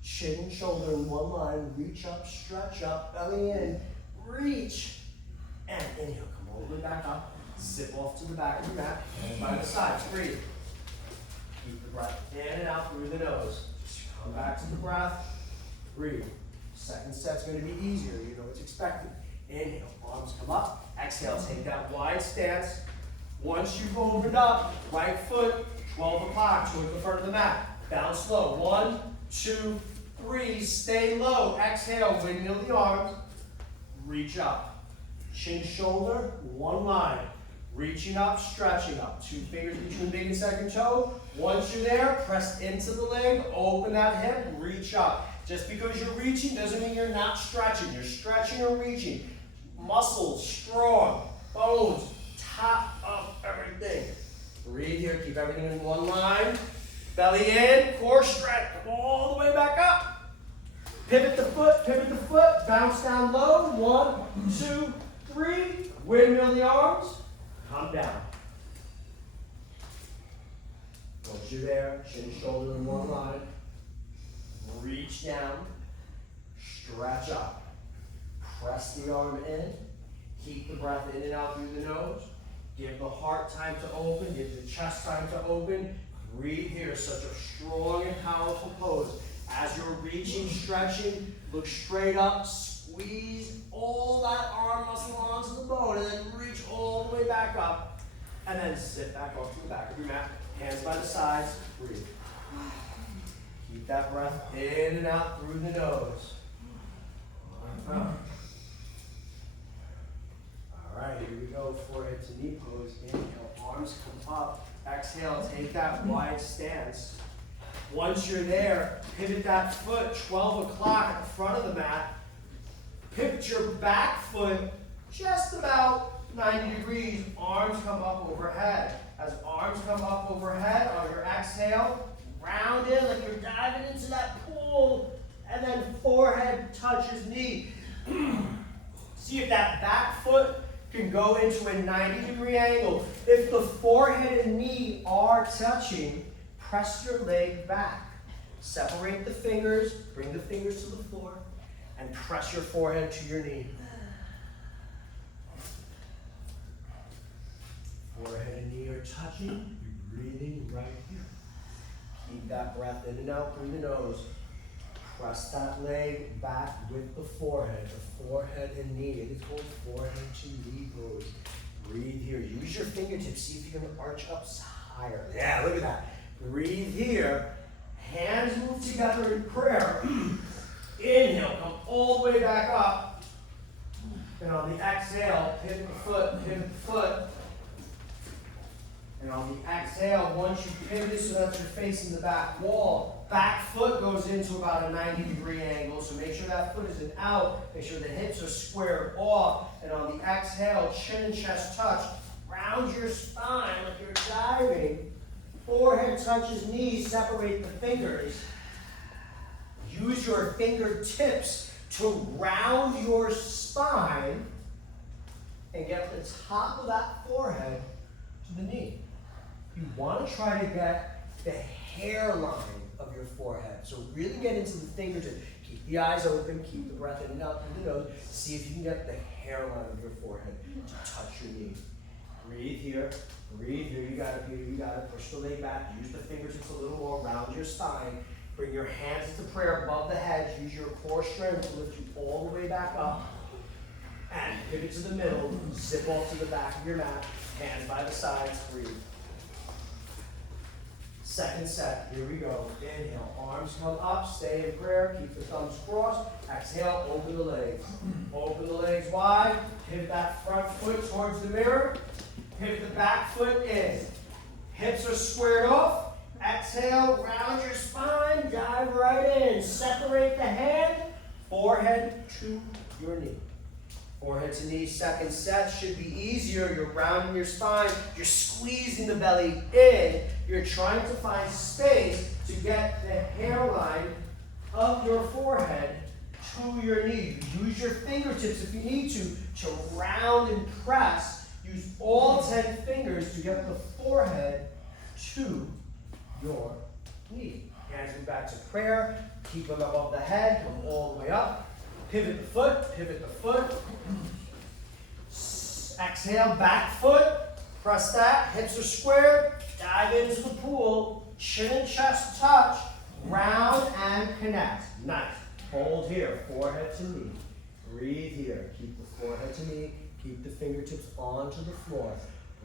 Chin and shoulder in one line, reach up, stretch up, belly in, reach, and inhale, come all the way back up, zip off to the back of your mat, hands by the sides, breathe. Keep the breath in and out through the nose. Just come back to the breath, breathe. Second set's going to be easier, you know what's expected. Inhale, arms come up. Exhale, take that wide stance. Once you've opened up, right foot, 12 o'clock, towards the front of the mat. Bounce low. 1, 2, 3. Stay low. Exhale, windmill the arms. Reach up. Chin, shoulder, one line. Reaching up, stretching up. 2 fingers between big and second toe. Once you're there, press into the leg, open that hip, reach up. Just because you're reaching doesn't mean you're not stretching. You're stretching or reaching. Muscles, strong, bones, top of everything. Breathe here, keep everything in one line. Belly in, core stretch, come all the way back up. Pivot the foot, bounce down low. 1, 2, 3. Windmill the arms, come down. Once you're there, chin, shoulder in one line. Reach down, stretch up. Press the arm in. Keep the breath in and out through the nose. Give the heart time to open, give the chest time to open. Breathe here, such a strong and powerful pose. As you're reaching, stretching, look straight up, squeeze all that arm muscle onto the bone, and then reach all the way back up. And then sit back onto the back of your mat, hands by the sides, breathe. Keep that breath in and out through the nose. All right, here we go, forehead to knee pose. Inhale, arms come up. Exhale, take that wide stance. Once you're there, pivot that foot 12 o'clock at the front of the mat. Pivot your back foot just about 90 degrees. Arms come up overhead. As arms come up overhead, on your exhale, round in like you're diving into that pool, and then forehead touches knee. See if that back foot can go into a 90-degree angle. If the forehead and knee are touching, press your leg back. Separate the fingers, bring the fingers to the floor, and press your forehead to your knee. Forehead and knee are touching. You're breathing right here. Keep that breath in and out through the nose. Press that leg back with the forehead and knee. It is called forehead to knee pose. Breathe here. Use your fingertips. See if you can arch up higher. Yeah, look at that. Breathe here. Hands move together in prayer. Inhale, come all the way back up. And on the exhale, pivot the foot. And on the exhale, once you pivot so that you're facing the back wall, back foot goes into about a 90-degree angle. So make sure that foot isn't out. Make sure the hips are squared off. And on the exhale, chin and chest touch. Round your spine like you're diving. Forehead touches knees, separate the fingers. Use your fingertips to round your spine and get the top of that forehead to the knee. You want to try to get the hairline of your forehead. So really get into the fingertips. Keep the eyes open, keep the breath in and out through the nose. See if you can get the hairline of your forehead to touch your knee. Breathe here. Breathe here. You got it, Peter. You got it. Push the leg back. Use the fingertips a little more. Round your spine. Bring your hands to prayer above the head. Use your core strength to lift you all the way back up. And pivot to the middle. Zip off to the back of your mat. Hands by the sides. Breathe. Second set. Here we go. Inhale. Arms come up. Stay in prayer. Keep the thumbs crossed. Exhale. Open the legs. Open the legs wide. Pivot that front foot towards the mirror. Pivot the back foot in. Hips are squared off. Exhale, round your spine, dive right in. Separate the hand, forehead to your knee. Forehead to knee, second set should be easier. You're rounding your spine, you're squeezing the belly in. You're trying to find space to get the hairline of your forehead to your knee. Use your fingertips if you need to round and press. Use all 10 fingers to get the forehead to your knee. Hands move back to prayer. Keep them above the head. Come all the way up. Pivot the foot. Pivot the foot. Exhale, back foot. Press that. Hips are squared. Dive into the pool. Chin and chest touch. Round and connect. Nice. Hold here. Forehead to knee. Breathe here. Keep the forehead to knee. Keep the fingertips onto the floor.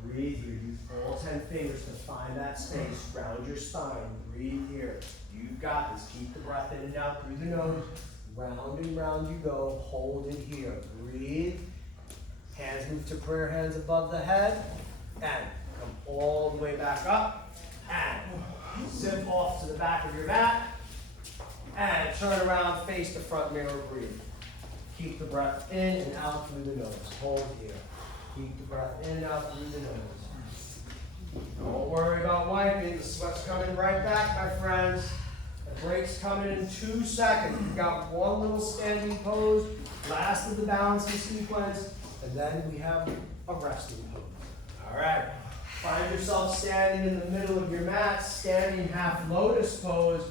Breathe here. Use all 10 fingers to find that space. Round your spine. Breathe here. You got this. Keep the breath in and out through the nose. Round and round you go. Hold it here. Breathe. Hands move to prayer hands above the head. And come all the way back up. And zip off to the back of your mat. And turn around, face the front mirror. Breathe. Keep the breath in and out through the nose. Hold here. Keep the breath in and out through the nose. Don't worry about wiping. The sweat's coming right back, my friends. The break's coming in 2 seconds. We've got one little standing pose, last of the balancing sequence, and then we have a resting pose. All right. Find yourself standing in the middle of your mat, standing half lotus pose.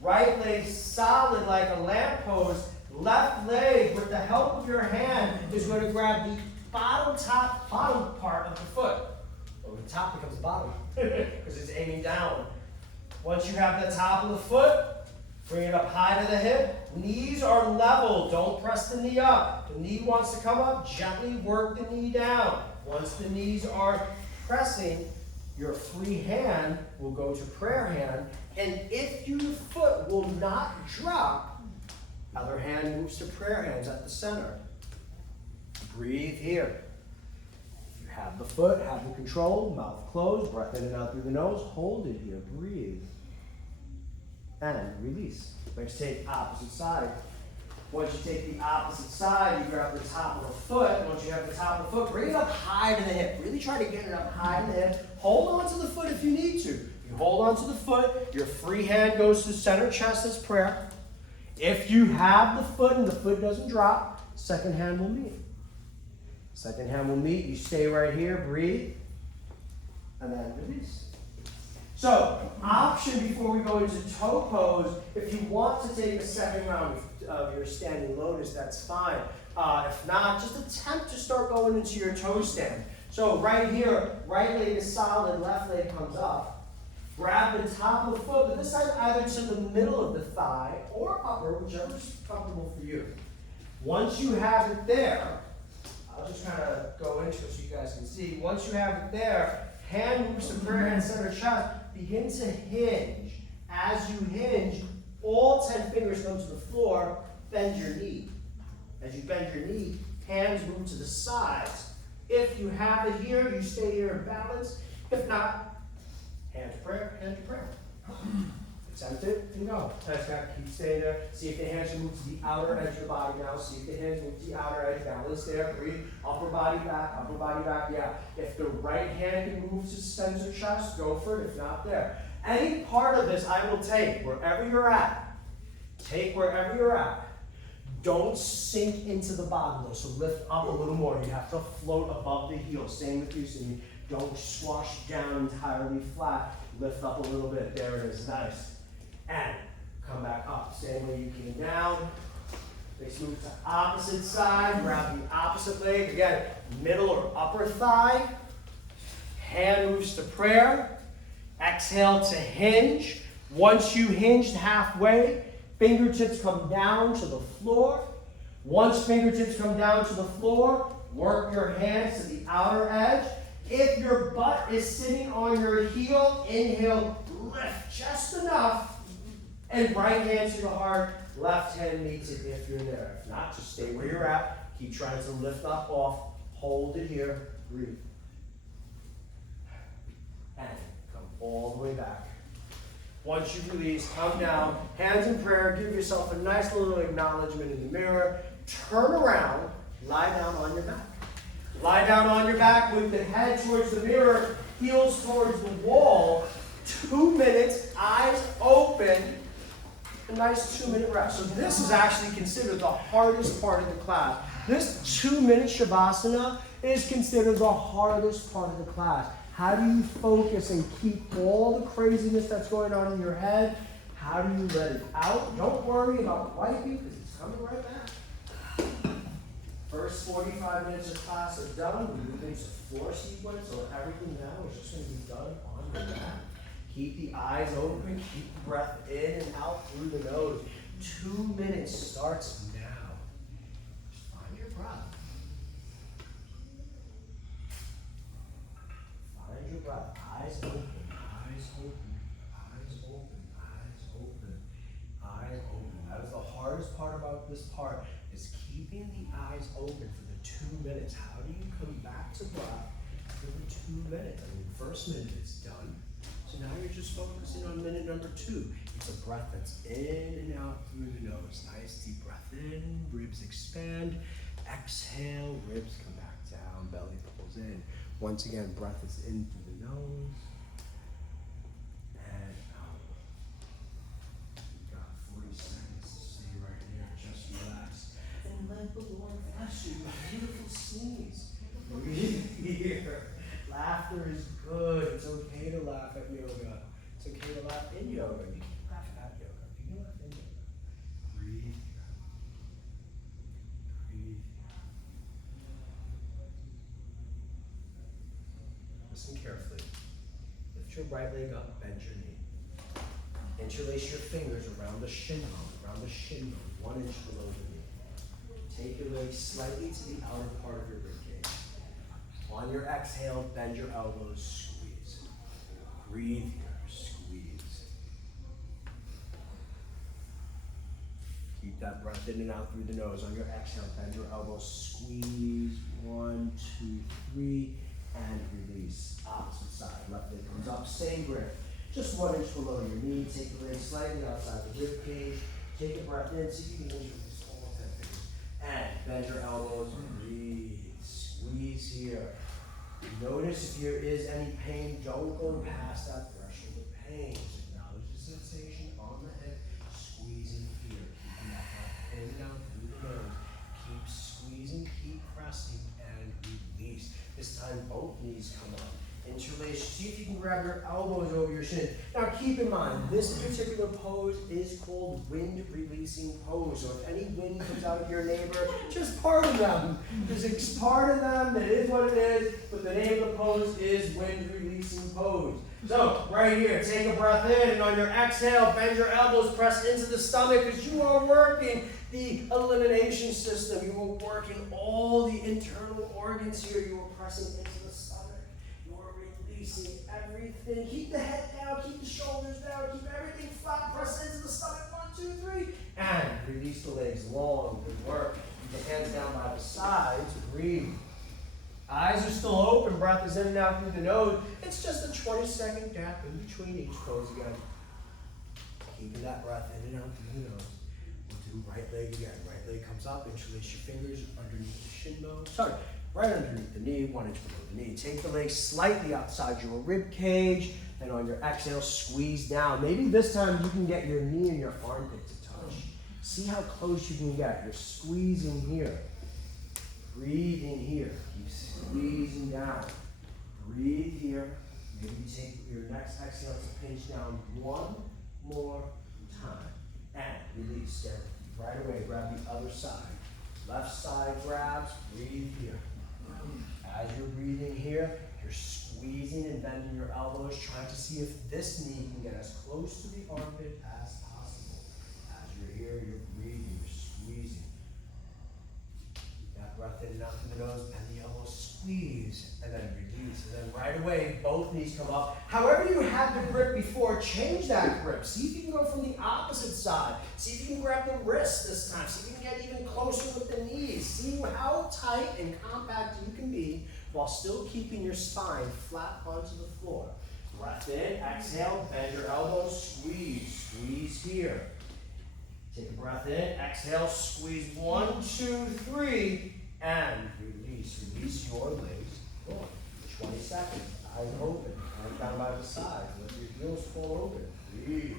Right leg solid like a lamp pose. Left leg, with the help of your hand, is going to grab the bottom part of the foot. Well, the top becomes the bottom because it's aiming down. Once you have the top of the foot, bring it up high to the hip. Knees are level. Don't press the knee up. The knee wants to come up. Gently work the knee down. Once the knees are pressing, your free hand will go to prayer hand. And if your foot will not drop, other hand moves to prayer hands at the center. Breathe here. If you have the foot, have the control, mouth closed, breath in and out through the nose. Hold it here. Breathe. And release. Let's take opposite side. Once you take the opposite side, you grab the top of the foot. Once you have the top of the foot, bring it up high to the hip. Really try to get it up high to the hip. Hold on to the foot if you need to. You hold on to the foot. Your free hand goes to center chest as prayer. If you have the foot and the foot doesn't drop, second hand will meet. Second hand will meet. You stay right here. Breathe. And then release. So, option before we go into toe pose, if you want to take a second round of your standing lotus, that's fine. If not, just attempt to start going into your toe stand. So right here, right leg is solid, left leg comes up. Grab the top of the foot, but this time either to the middle of the thigh or upper, whichever is comfortable for you. Once you have it there, I'll just kind of go into it so you guys can see. Once you have it there, hand moves to prayer hand, center chest. Begin to hinge. As you hinge, all 10 fingers come to the floor. Bend your knee. As you bend your knee, hands move to the sides. If you have it here, you stay here in balance. If not, hand to prayer, hand to prayer. Attempt it and go. Nice, back. Keep staying there. See if the hands can move to the outer edge of the body now. See if the hands move to the outer edge. Balance there. Breathe. Upper body back. Upper body back. Yeah. If the right hand can move to center chest, go for it. If not, there. Any part of this I will take wherever you're at. Take wherever you're at. Don't sink into the bottom though. So lift up a little more. You have to float above the heel. Same with you, Cindy. Don't squash down entirely flat. Lift up a little bit. There it is. Nice. And come back up. Same way you came down. Let's move to opposite side. Grab the opposite leg. Again, middle or upper thigh. Hand moves to prayer. Exhale to hinge. Once you hinged halfway, fingertips come down to the floor. Once fingertips come down to the floor, work your hands to the outer edge. If your butt is sitting on your heel, inhale, lift just enough. And right hand to the heart, left hand meets it if you're there. If not, just stay where you're at. Keep trying to lift up off. Hold it here. Breathe. And come all the way back. Once you release, come down. Hands in prayer. Give yourself a nice little acknowledgement in the mirror. Turn around. Lie down on your back. Lie down on your back with the head towards the mirror, heels towards the wall. 2 minutes, eyes open. A nice 2-minute rest. So this is actually considered the hardest part of the class. This 2-minute Shavasana is considered the hardest part of the class. How do you focus and keep all the craziness that's going on in your head? How do you let it out? Don't worry about wiping because it's coming right back. First 45 minutes of class are done. We move into floor sequence, so everything now is just going to be done on the mat. Keep the eyes open, keep the breath in and out through the nose. 2 minutes starts now. Just find your breath. Find your breath. Eyes open, eyes open, eyes open, eyes open, eyes open. That is the hardest part about this part, is keeping the eyes open for the 2 minutes. How do you come back to breath for the 2 minutes? I mean, the first minute is done. So now you're just focusing on minute number 2. It's a breath that's in and out through the nose. Nice deep breath in, ribs expand. Exhale, ribs come back down, belly pulls in. Once again, breath is in through the nose and out. bless you. Beautiful sneeze. Breathe here. Laughter is good. It's okay to laugh at yoga. It's okay to laugh in yoga. You can laugh at yoga. You can laugh in yoga. Breathe here. Breathe here. Listen carefully. Lift your right leg up, bend your knee. Interlace your fingers around the shin bone, 1 inch below the knee. Take your leg slightly to the outer part of your ribcage. On your exhale, bend your elbows, squeeze. Breathe here, squeeze. Keep that breath in and out through the nose. On your exhale, bend your elbows, squeeze. 1, 2, 3, and release. Opposite side, left leg comes up, same grip. Just 1 inch below your knee. Take the leg slightly outside the rib cage. Take a breath in. See if you can introduce all 10 fingers. And bend your elbows. Breathe. Squeeze here. Notice if there is any pain. Don't go past that threshold of pain. Just acknowledge the sensation on the hip. Squeezing here. Keeping that breath in and out through the nose. Keep squeezing. Keep pressing. And release. This time both knees come up. Interlace. See if you can grab your elbows over your shin. Now keep in mind, this particular pose is called wind releasing pose. So if any wind comes out of your neighbor, just pardon them. Just pardon them. That is what it is. But the name of the pose is wind releasing pose. So right here, take a breath in, and on your exhale, bend your elbows, press into the stomach because you are working the elimination system. You are working all the internal organs here. You are pressing into the stomach. Releasing everything. Keep the head down, keep the shoulders down, keep everything flat. Press into the stomach. 1, 2, 3. And release the legs long. Good work. Keep the hands down by the sides. Breathe. Eyes are still open. Breath is in and out through the nose. It's just a 20-second gap in between each pose again. Keeping that breath in and out through the nose. We'll do right leg again. Right leg comes up. Interlace your fingers underneath the shin bone. Sorry. Right underneath the knee, 1 inch below the knee. Take the leg slightly outside your rib cage, and on your exhale, squeeze down. Maybe this time you can get your knee and your armpit to touch. See how close you can get. You're squeezing here. Breathing here. Keep squeezing down. Breathe here. Maybe you take your next exhale to pinch down one more time. And release. Then right away, grab the other side. Left side grabs. Breathe here. As you're breathing here, you're squeezing and bending your elbows, trying to see if this knee can get as close to the armpit as possible. As you're here, you're breathing, you're squeezing. Keep that breath in and out through the nose, bend the elbows, squeeze, and then release. And then right away, both knees come up. However you had the grip before, change that grip. See if you can go from the opposite side. See if you can grab the wrist this time. See if you can get even closer with the knees. See how tight and compact you can be while still keeping your spine flat onto the floor. Breath in, exhale, bend your elbows, squeeze. Squeeze here. Take a breath in, exhale, squeeze 1, 2, 3, and release. Release your legs. Go on. 20 seconds. Eyes open. Hands down by the sides. Let your heels fall open. Breathe.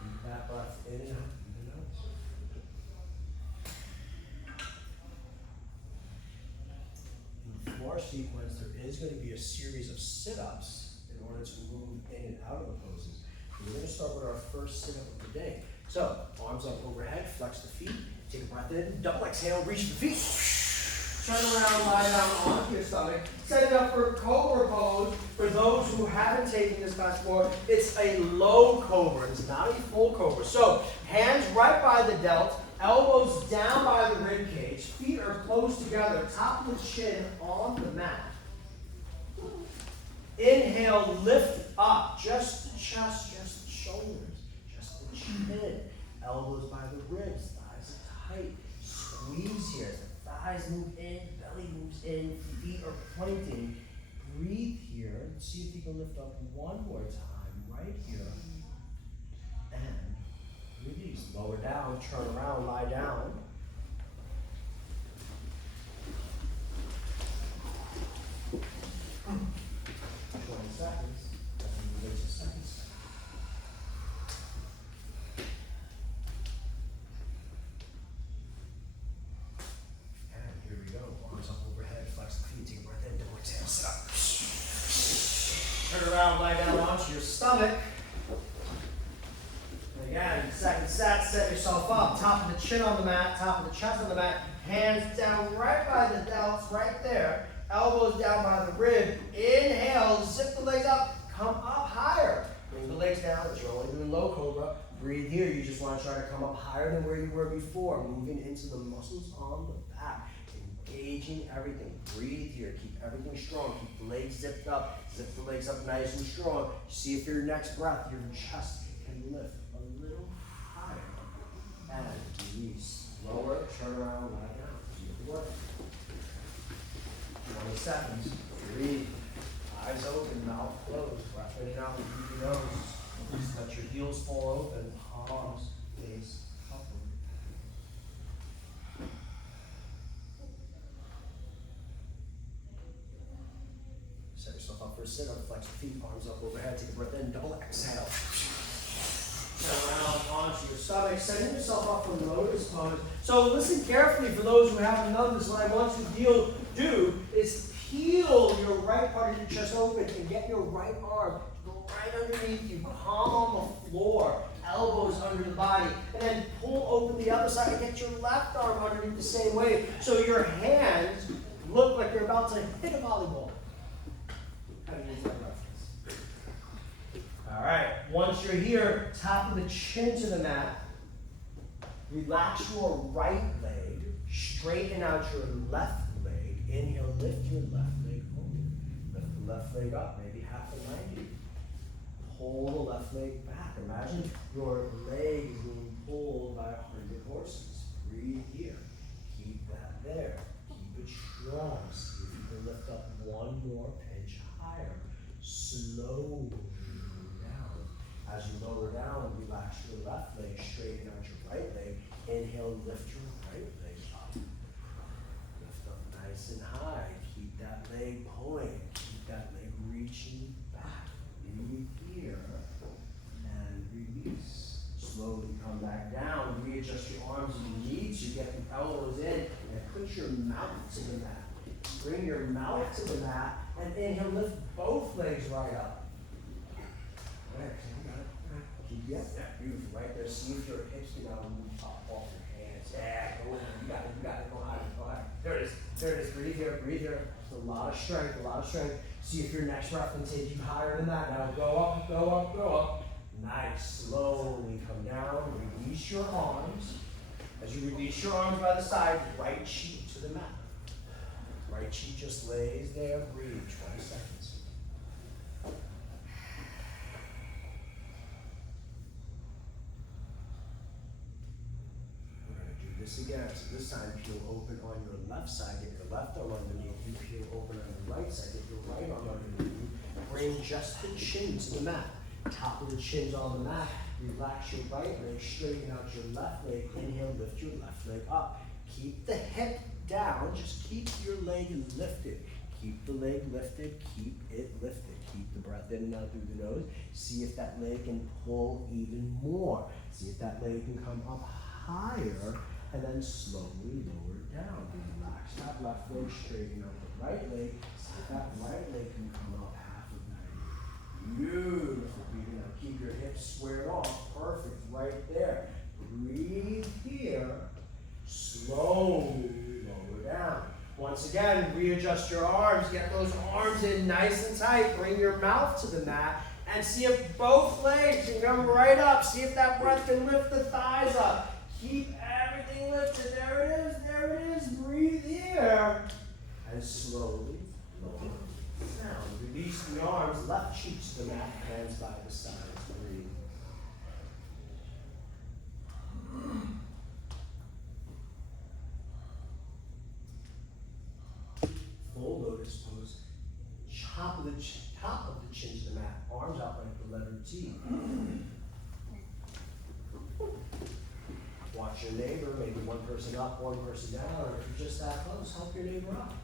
Keep that breath in and out through the nose. In the floor sequence, there is going to be a series of sit-ups in order to move in and out of the poses. We're going to start with our first sit-up of the day. So, arms up overhead, flex the feet, take a breath in, double exhale, reach the feet. Turn around, lie down onto your stomach. Set it up for cobra pose. For those who haven't taken this class before, it's a low cobra. It's not a full cobra. So, hands right by the delt, elbows down by the rib cage, feet are close together, top of the chin on the mat. Inhale, lift up, just the chest, just the shoulders, just the chin. Elbows by the ribs, thighs are tight. Squeeze here. Thighs move in, belly moves in, feet are pointing. Breathe here and see if you can lift up one more time, right here. And release. Lower down, turn around, lie down. Seconds. Release a second. stomach. And again, second set yourself up. Top of the chin on the mat, top of the chest on the mat. Hands down right by the delts, right there. Elbows down by the rib. Inhale, zip the legs up, come up higher. Bring the legs down, as you're only doing low cobra. Breathe here, you just want to try to come up higher than where you were before. Moving into the muscles on the back. Engaging everything. Breathe here, keep everything strong. Keep the legs zipped up. Zip the legs up nice and strong. See if your next breath, your chest can lift a little higher. And release. Lower, turn around, lie down. Do the work. 20 seconds. Breathe. Eyes open, mouth closed. Breath in and out through your nose. Just let your heels fall open. Palms face upward. Set yourself up for a sit-up. Flex your feet, arms up overhead. Take a breath in. Double exhale. Turn around onto your stomach, setting yourself up for lotus pose. So listen carefully for those who haven't done this. What I want you to do is peel your right part of your chest open and get your right arm to go right underneath you, palm on the floor, elbows under the body, and then pull open the other side and get your left arm underneath the same way. So your hands look like you're about to hit a volleyball. Kind of use that reference. All right, once you're here, top of the chin to the mat. Relax your right leg, straighten out your left leg. Inhale, lift your left leg forward. Lift the left leg up, maybe half a 90. Pull the left leg back. Imagine your leg is being pulled by 100 horses. Breathe here. Keep that there. Keep it strong. See if you can lift up one more pinch higher. Slowly. As you lower down, relax your left leg, straighten out your right leg. Inhale, lift your right leg up. Lift up nice and high. Keep that leg pulling. Keep that leg reaching back. Breathe here and release. Slowly come back down. Readjust your arms if you need to. Get the elbows in and put your mouth to the mat. Bring your mouth to the mat and inhale, lift both legs right up. Right. Yep, beautiful, right there. See if your hips can now move up off your hands. Yeah, go in. You got it, go higher. There it is, breathe here. It's a lot of strength, See if your next breath can take you higher than that. Now go up. Nice, slowly come down, release your arms. As you release your arms by the side, right cheek to the mat. Right cheek just lays there, breathe, 20 seconds. Again, so this time peel open on your left side, get your left arm underneath you, peel open on the right side, get your right arm underneath you, bring just the chin to the mat, top of the chin's on the mat, relax your right leg, straighten out your left leg, inhale, lift your left leg up, keep the hip down, just keep your leg lifted, keep the leg lifted, keep it lifted, keep the breath in and out through the nose, see if that leg can pull even more, see if that leg can come up higher, and then slowly lower it down. Relax that left leg, straighten out the right leg. See if that right leg can come up half of 90. Beautiful. Breathe now. Keep your hips squared off. Perfect. Right there. Breathe here. Slowly lower down. Once again, readjust your arms. Get those arms in nice and tight. Bring your mouth to the mat. And see if both legs can come right up. See if that breath can lift the thighs up. Keep everything lifted. There it is. Breathe here. And slowly lower down. Release the arms, left cheek to the mat, hands by the sides. Breathe. Full lotus pose. Top of the chin to the mat. Arms out like the letter T. Watch your neighbor, maybe one person up, one person down, or if you're just that close, help your neighbor up.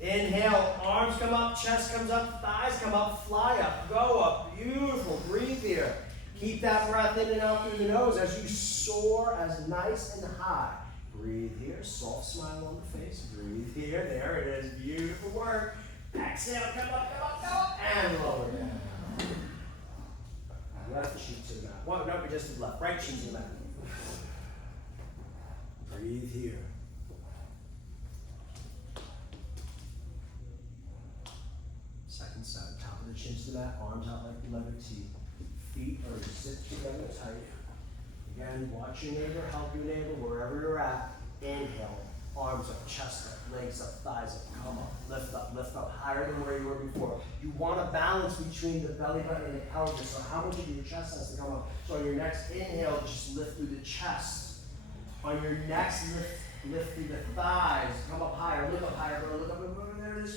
Inhale, arms come up, chest comes up, thighs come up, fly up, go up, beautiful, breathe here. Keep that breath in and out through the nose as you soar as nice and high. Breathe here, soft smile on the face, breathe here, there it is, beautiful work. Exhale, come up, and lower down. left cheek to the mat. One, no, we just did left. Right cheek to the mat. Breathe here. Second side, top of the chin to the mat, arms out like the letter T. Feet are zipped together tight. Again, watch your neighbor, help your neighbor wherever you're at. Inhale, arms up, chest up, legs up, thighs up, come up, lift up, higher than where you were before. You want to balance between the belly button and the pelvis, so how much of your chest has to come up? So on your next inhale, just lift through the chest. On your next lift through the thighs, come up higher, look up higher, look up, there it is,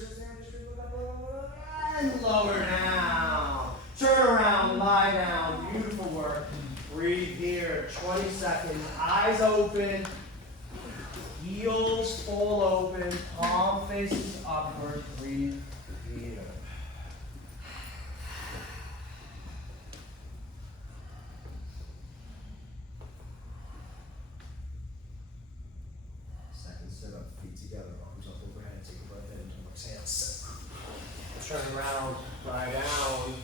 look up, and lower down. Turn around, lie down, beautiful work. Breathe here, 20 seconds, eyes open, heels fall open, palm faces upward, breathe here. Second sit up, feet together, arms up overhead, take a breath in, exhale, sit. Turn around, lie down.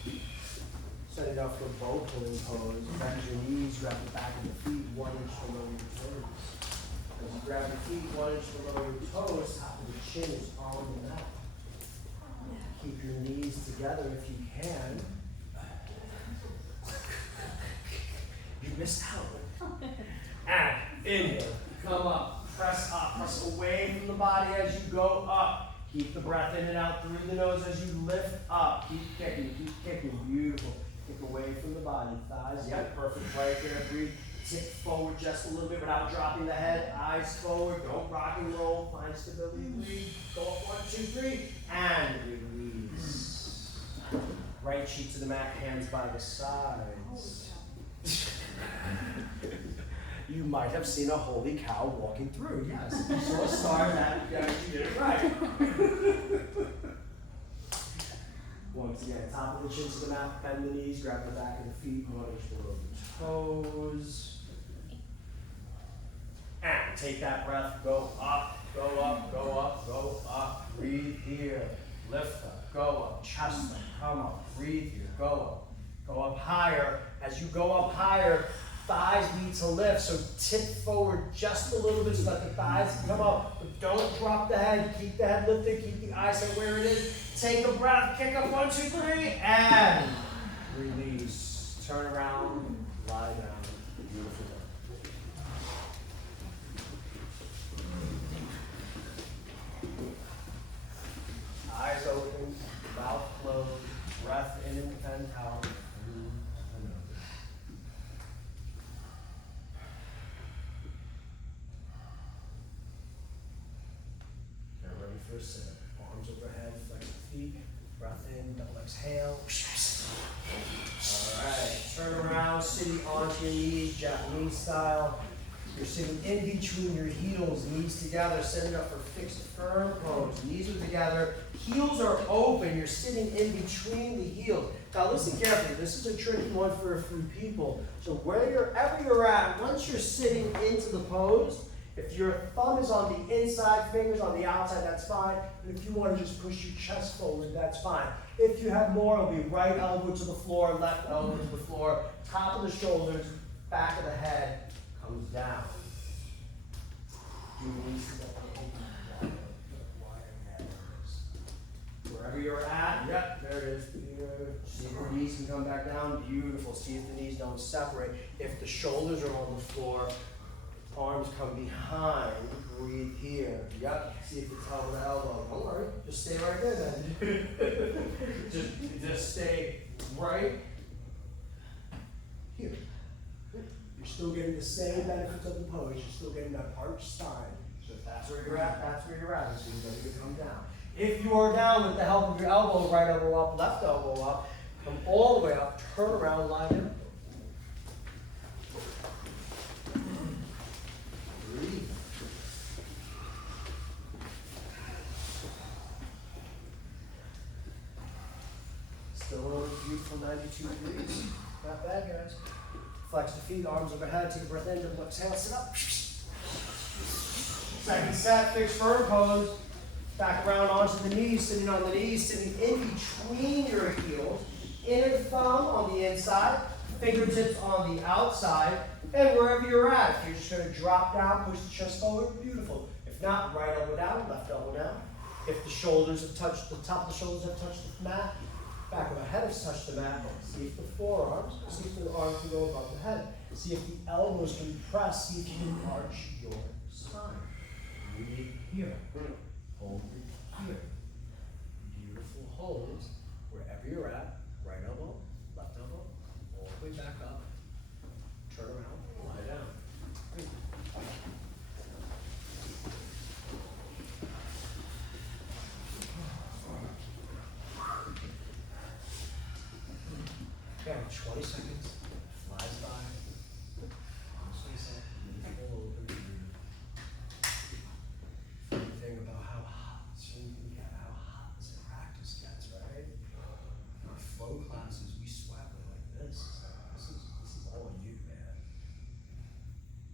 Set it up for bow pulling pose. Bend your knees, grab the back of the feet 1 inch below your toes. As you grab your feet 1 inch below your toes, top of the chin is on the mat. Keep your knees together if you can. You missed out. And inhale, come up, press away from the body as you go up. Keep the breath in and out through the nose as you lift up. Keep kicking, beautiful. Kick away from the body, thighs, yep, perfect right there. Breathe, tip forward just a little bit without dropping the head. Eyes forward, don't rock and roll. Find stability, breathe. Go up 1, 2, 3, and release. Right cheek to the mat, hands by the sides. You might have seen a holy cow walking through. Yes, if you saw a star, that you did it right. Once again, top of the chin to the mat, bend the knees, grab the back of the feet, 1 inch below the toes. And take that breath, go up, go up, go up, go up. Breathe here, lift up, go up, chest up, come up, breathe here, go up higher. As you go up higher, thighs need to lift, so tip forward just a little bit so that the thighs can come up. But don't drop the head, keep the head lifted, keep the eyes set where it is. Take a breath, kick up 1, 2, 3, and release. Turn around, lie down. Beautiful work. Eyes open, mouth closed, breath in and pen towel. Get ready for a sit. Arms overhead, flex the feet, breath in, double exhale. All right, turn around, sitting onto your knees, Japanese style. You're sitting in between your heels, knees together, setting up for fixed firm pose. Knees are together, heels are open, you're sitting in between the heels. Now listen carefully, this is a tricky one for a few people. So wherever you're at, once you're sitting into the pose, if your thumb is on the inside, fingers on the outside, that's fine. And if you want to just push your chest forward, that's fine. If you have more, it'll be right elbow to the floor, left elbow to the floor, top of the shoulders, back of the head comes down. Wherever you're at, yep, there it is. See if the knees can come back down, beautiful. See if the knees don't separate. If the shoulders are on the floor, arms come behind, breathe here. Yep, see if it's elbow to elbow. Don't worry, just stay right there then. just stay right here. You're still getting the same benefits of the pose. You're still getting that arched spine. So if that's where you're at, that's where you're at. So you're ready to come down. If you are down with the help of your elbow, right elbow up, left elbow up, come all the way up, turn around, lie down. Breathe. Still on a beautiful 92 degrees. Not bad, guys. Flex the feet, arms overhead, take a breath in, double exhale, sit up. Second set, fixed firm pose. Back around onto the knees, sitting in between your heels. Inner thumb on the inside, Fingertips on the outside, and wherever you're at, if you're just gonna drop down, push the chest forward, beautiful. If not, right elbow down, left elbow down. If the shoulders have touched, the top of the shoulders have touched the mat, back of the head has touched the mat. See if the forearms, see if the arms can go above the head. See if the elbows can press, see if you can arch your spine. Breathe here, hold here. Beautiful holds, wherever you're at, right elbow, left elbow, all the way back up. Turn around, lie down. Breathe. Okay, 20 seconds, flies by. Think about how hot this practice gets, right? In our flow classes, we sweat like this. This is all you, man.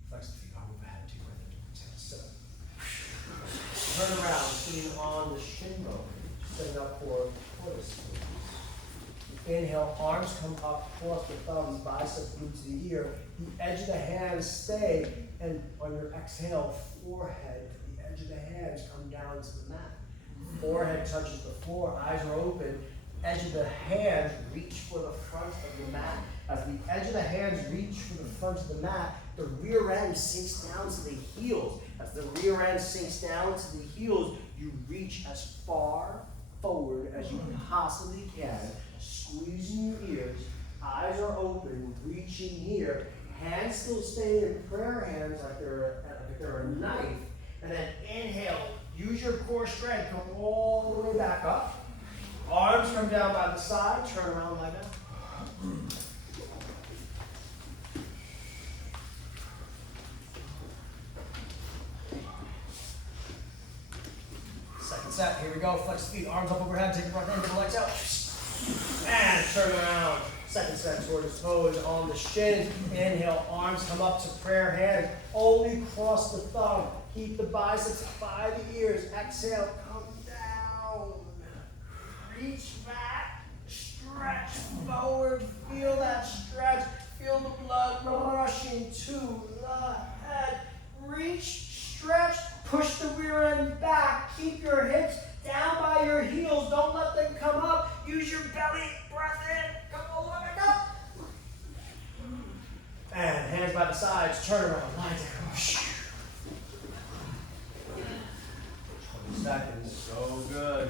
Flex the feet, arm overhead, take right into the tail. Sit up. Turn around, sitting on the shin bone, setting up for Odyssey. Inhale, arms come up, cross the thumbs, biceps glued to the ear. The edge of the hands stay, and on your exhale, forehead, the edge of the hands come down to the mat. Forehead touches the floor, eyes are open. Edge of the hands reach for the front of the mat. As the edge of the hands reach for the front of the mat, the rear end sinks down to the heels. As the rear end sinks down to the heels, you reach as far forward as you possibly can. Squeezing your ears, eyes are open, reaching here, hands still stay in prayer hands like they're a knife, and then inhale, use your core strength, come all the way back up, arms come down by the side, turn around like that. Second set, here we go, flex the feet, arms up overhead, take a breath in, double legs out. And turn around. Second set, tortoise pose on the shins. Inhale, arms come up to prayer hands. Only cross the thumb. Keep the biceps by the ears. Exhale, come down. Reach back. Stretch forward. Feel that stretch. Feel the blood rushing to the head. Reach, stretch, push the rear end back. Keep your hips down by your heels. Don't let them come up. Use your belly. Breath in. Come all the way back up. And hands by the sides. Turn around. Lie down. 20 seconds. So good.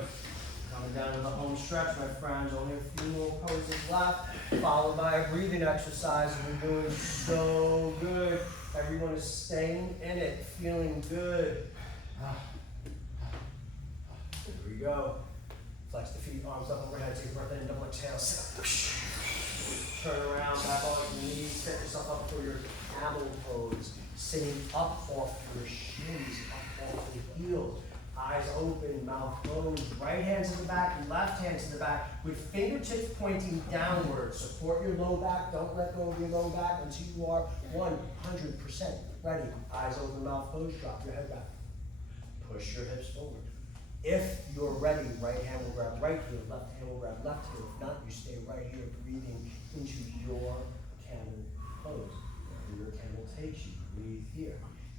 Coming down to the home stretch, my friends. Only a few more poses left. Followed by a breathing exercise. We're doing so good. Everyone is staying in it. Feeling good. Here we go. Flex the feet, arms up overhead, take a breath in, double exhale, sit. Turn around, back on your knees, set yourself up for your camel pose. Sitting up off your shins, up off the heels. Eyes open, mouth closed, right hand to the back, left hand to the back, with fingertips pointing downward. Support your low back, don't let go of your low back until you are 100% ready. Eyes open, mouth closed, drop your head back. Push your hips forward. If you're ready, right hand will grab right heel, left hand will grab left heel. If not, you stay right here, breathing into your camel pose. Wherever your camel takes you, breathe here.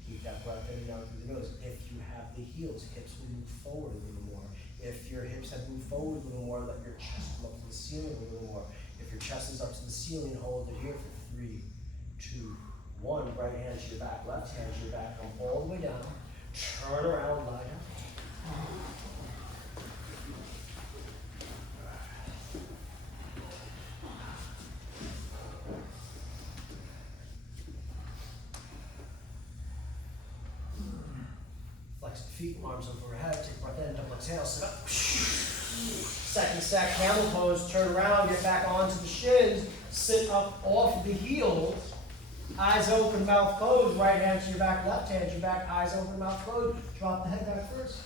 Keep that breath in and out through the nose. If you have the heels, hips will move forward a little more. If your hips have moved forward a little more, let your chest come up to the ceiling a little more. If your chest is up to the ceiling, hold it here for 3, 2, 1. Right hand to your back, left hand to your back. Come all the way down. Turn around, lie down. Flex the feet, arms overhead, take a breath in, double exhale, sit up. Second set, camel pose, turn around, get back onto the shins, sit up off the heels, eyes open, mouth closed, right hand to your back, left hand to your back, eyes open, mouth closed, drop the head back first.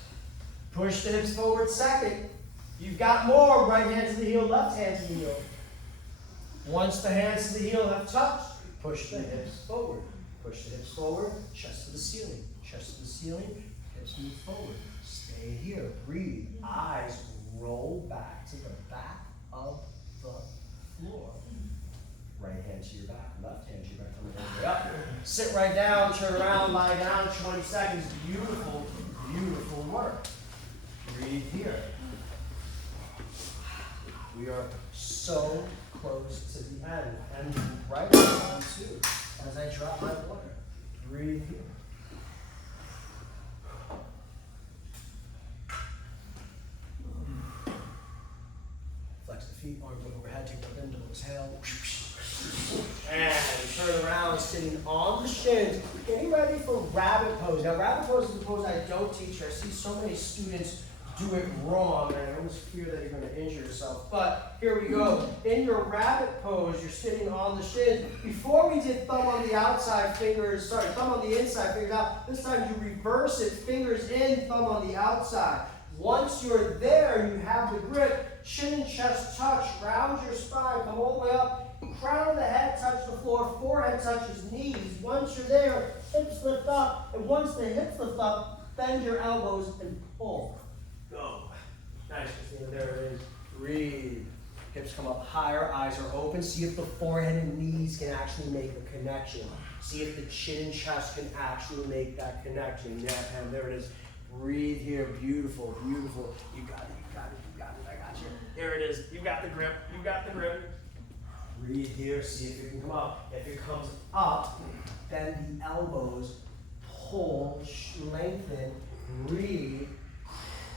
Push the hips forward second. You've got more, right hand to the heel, left hand to the heel. Once the hands to the heel have touched, push the hips forward. Push the hips forward, chest to the ceiling, chest to the ceiling, hips move forward. Stay here, breathe, eyes roll back to the back of the floor. Right hand to your back, left hand to your back, coming all the way up. Sit right down, turn around, lie down, 20 seconds. Beautiful, beautiful work. Breathe here. We are so close to the end. And right on too, as I drop my water. Breathe here. Flex the feet, arms overhead, take one into exhale. And turn around, sitting on the shins, getting ready for rabbit pose. Now, rabbit pose is a pose I don't teach. I see so many students do it wrong, and I always fear that you're going to injure yourself. But here we go. In your rabbit pose, you're sitting on the shins. Before we did thumb on the outside, thumb on the inside, fingers out. This time you reverse it, fingers in, thumb on the outside. Once you're there, you have the grip, chin and chest touch, round your spine, come all the way up. Crown of the head touch the floor, forehead touches knees. Once you're there, hips lift up. And once the hips lift up, bend your elbows and pull. Go. Nice, Christina, there it is. Breathe. Hips come up higher, eyes are open. See if the forehead and knees can actually make a connection. See if the chin and chest can actually make that connection. Yeah, and there it is. Breathe here. Beautiful, beautiful. You got it, you got it, you got it. I got you. There it is. You got the grip. You got the grip. Breathe here, see if it can come up. If it comes up, bend the elbows, pull, lengthen, breathe.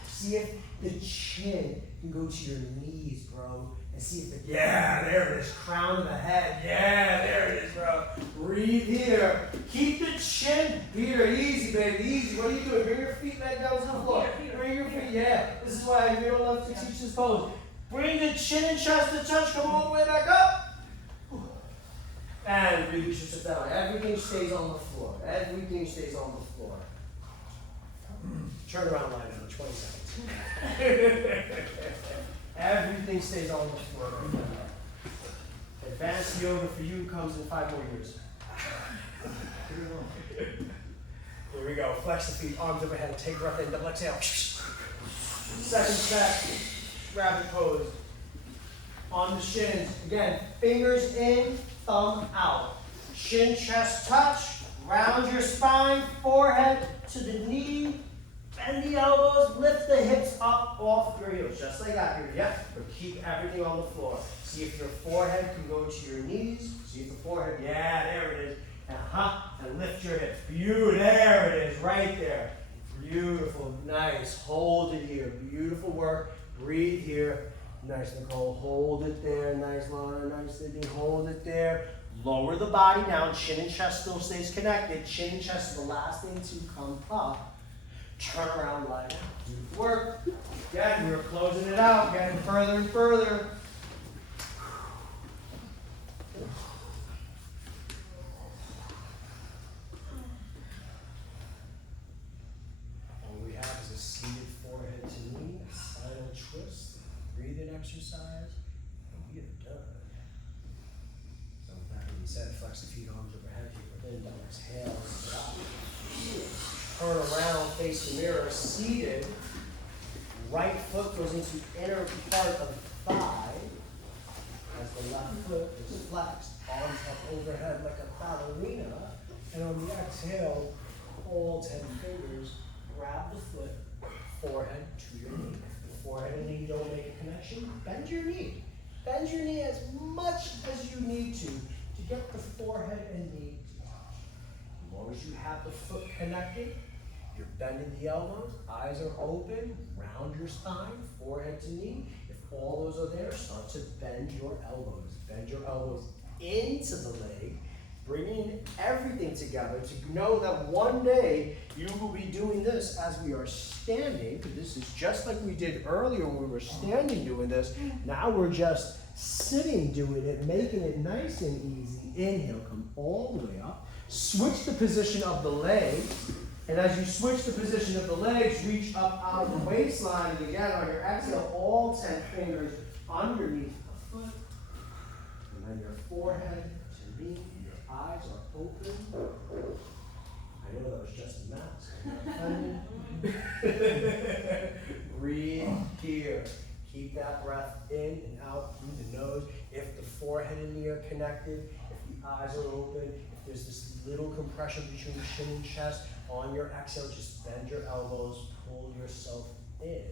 See if the chin can go to your knees, bro. And see if the, yeah, there it is, crown of the head. Yeah, there it is, bro. Breathe here. Keep the chin. Here, easy, baby, easy. What are you doing? Bring your feet back down to the floor. Bring your feet, yeah. This is why we don't love to teach this pose. Bring the chin and chest to touch, come all the way back up. And release yourself down. Everything stays on the floor. Everything stays on the floor. Turn around, lie down, 20 seconds. Everything stays on the floor. Advanced yoga for you comes in 5 more years. Here we go. Flex the feet, arms overhead. Take a breath in, double exhale. Second step, rabbit pose. On the shins. Again, fingers in, thumb out. Shin, chest touch. Round your spine, forehead to the knee. Bend the elbows, lift the hips up off your heels. Just like that here, yep. But keep everything on the floor. See if your forehead can go to your knees. See if the forehead, yeah, there it is. And lift your hips. Beautiful, there it is, right there. Beautiful, nice. Hold it here. Beautiful work. Breathe here. Nice, Nicole. Hold it there. Nice, Lana. Nice, Sydney. Hold it there. Lower the body down. Chin and chest still stays connected. Chin and chest is the last thing to come up. Turn around, lie down. Beautiful work. Again, we're closing it out. Getting further and further. All we have is a seated forehead to knee, a spinal twist, breathing exercise, and we are done. So with that being said, flex the feet, arms overhead, keep it in, down, exhale, stop. Turn around, face the mirror, seated. Right foot goes into inner part of the thigh as the left foot is flexed, arms up overhead like a ballerina. And on the exhale, all 10 fingers, grab the foot, forehead to your knee. If the forehead and knee don't make a connection, bend your knee. Bend your knee as much as you need to get the forehead and knee to touch. As long as you have the foot connected, you're bending the elbows, eyes are open, round your spine, forehead to knee. If all those are there, start to bend your elbows. Bend your elbows into the leg, bringing everything together to know that one day you will be doing this as we are standing. This is just like we did earlier when we were standing doing this. Now we're just sitting doing it, making it nice and easy. Inhale, come all the way up. Switch the position of the legs. And as you switch the position of the legs, reach up out of the waistline. And again, on your exhale, all 10 fingers underneath the foot. And then your forehead to knee. Your eyes are open. I know that was just a mask. Breathe here. Keep that breath in and out through the nose. If the forehead linear connected, if the eyes are open, if there's this little compression between chin and chest, on your exhale, just bend your elbows, pull yourself in,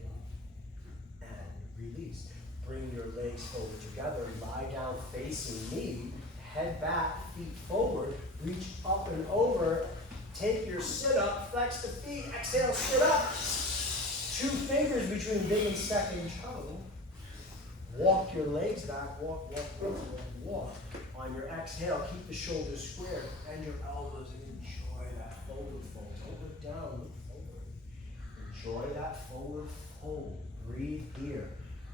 and release. Bring your legs forward together, lie down facing me, head back, feet forward, reach up and over, take your sit up, flex the feet, exhale, sit up. 2 fingers between big and second toe. Walk your legs back, walk, walk, walk, walk. On your exhale, keep the shoulders square, bend your elbows and enjoy that forward fold. Don't look down, look forward. Enjoy that forward fold. Breathe here.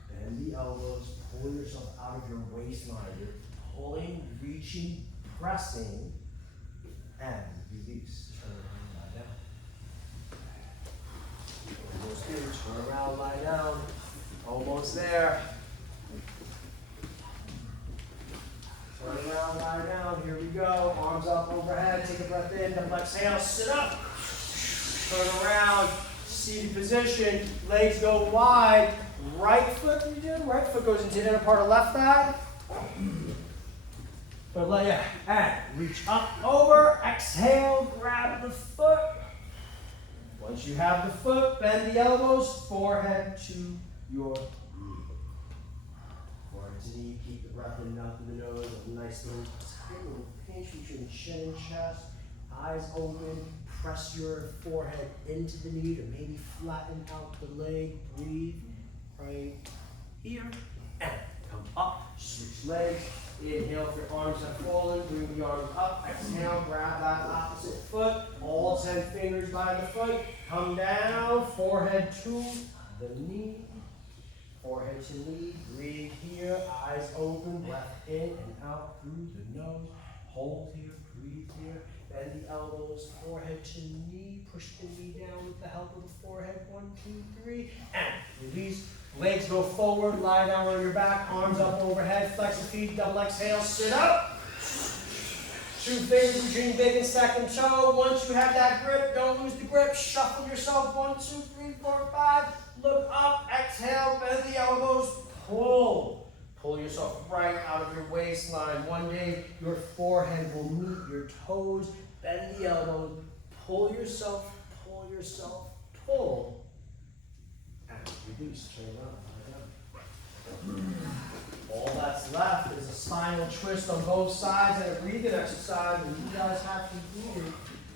Bend the elbows, pull yourself out of your waistline. You're pulling, reaching, pressing, and release. Turn around, lie down. Almost here. Turn around, lie down. Almost there. Turn around, lie down. Here we go. Arms up overhead. Take a breath in. Double exhale. Sit up. Turn around. Seated position. Legs go wide. Right foot, what are you doing? Right foot goes into the inner part of left thigh. But and reach up, over, exhale, grab the foot. Once you have the foot, bend the elbows, forehead to your knee. Forehead to knee, keep the breath in and out through the nose. A nice little tight little pinch between chin and chest. Eyes open, press your forehead into the knee to maybe flatten out the leg. Breathe. Right here, and come up, switch legs. Inhale if your arms have fallen, bring the arms up. Exhale, grab that opposite foot. All 10 fingers by the foot. Come down, forehead to the knee. Forehead to knee, breathe here, eyes open, breath in and out through the nose. Hold here, breathe here. Bend the elbows, forehead to knee. Push the knee down with the help of the forehead. 1, 2, 3, and release. Legs go forward, lie down on your back, arms up overhead, flex the feet, double exhale, sit up. 2 fingers between big and second toe. Once you have that grip, don't lose the grip. Shuffle yourself. 1, 2, 3, 4, 5. Look up, exhale, bend the elbows, pull. Pull yourself right out of your waistline. One day, your forehead will meet your toes. Bend the elbows, pull yourself, pull. Release, turn around. All that's left is a spinal twist on both sides and a breathing exercise, and you guys have to do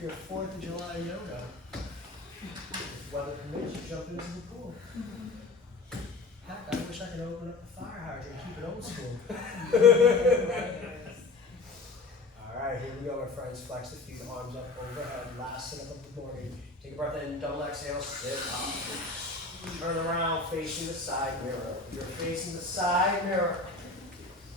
your 4th of July yoga. If weather permits, you jump into the pool. Heck, I wish I could open up the fire hydrant and keep it old school. All right, here we go, my friends. Flex the feet, arms up overhead. Last sit up of the morning. Take a breath in, double exhale, sit up. Turn around, facing the side mirror. You're facing the side mirror.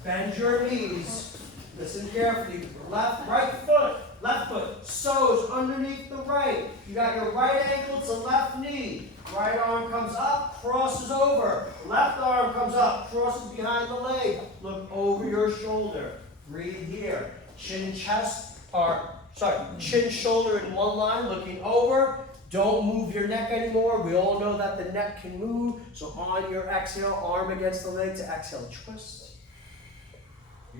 Bend your knees. Listen carefully. Right foot, left foot. Soles underneath the right. You got your right ankle to left knee. Right arm comes up, crosses over. Left arm comes up, crosses behind the leg. Look over your shoulder. Breathe here. Chin, shoulder in one line, looking over. Don't move your neck anymore. We all know that the neck can move. So on your exhale, arm against the leg to exhale, twist.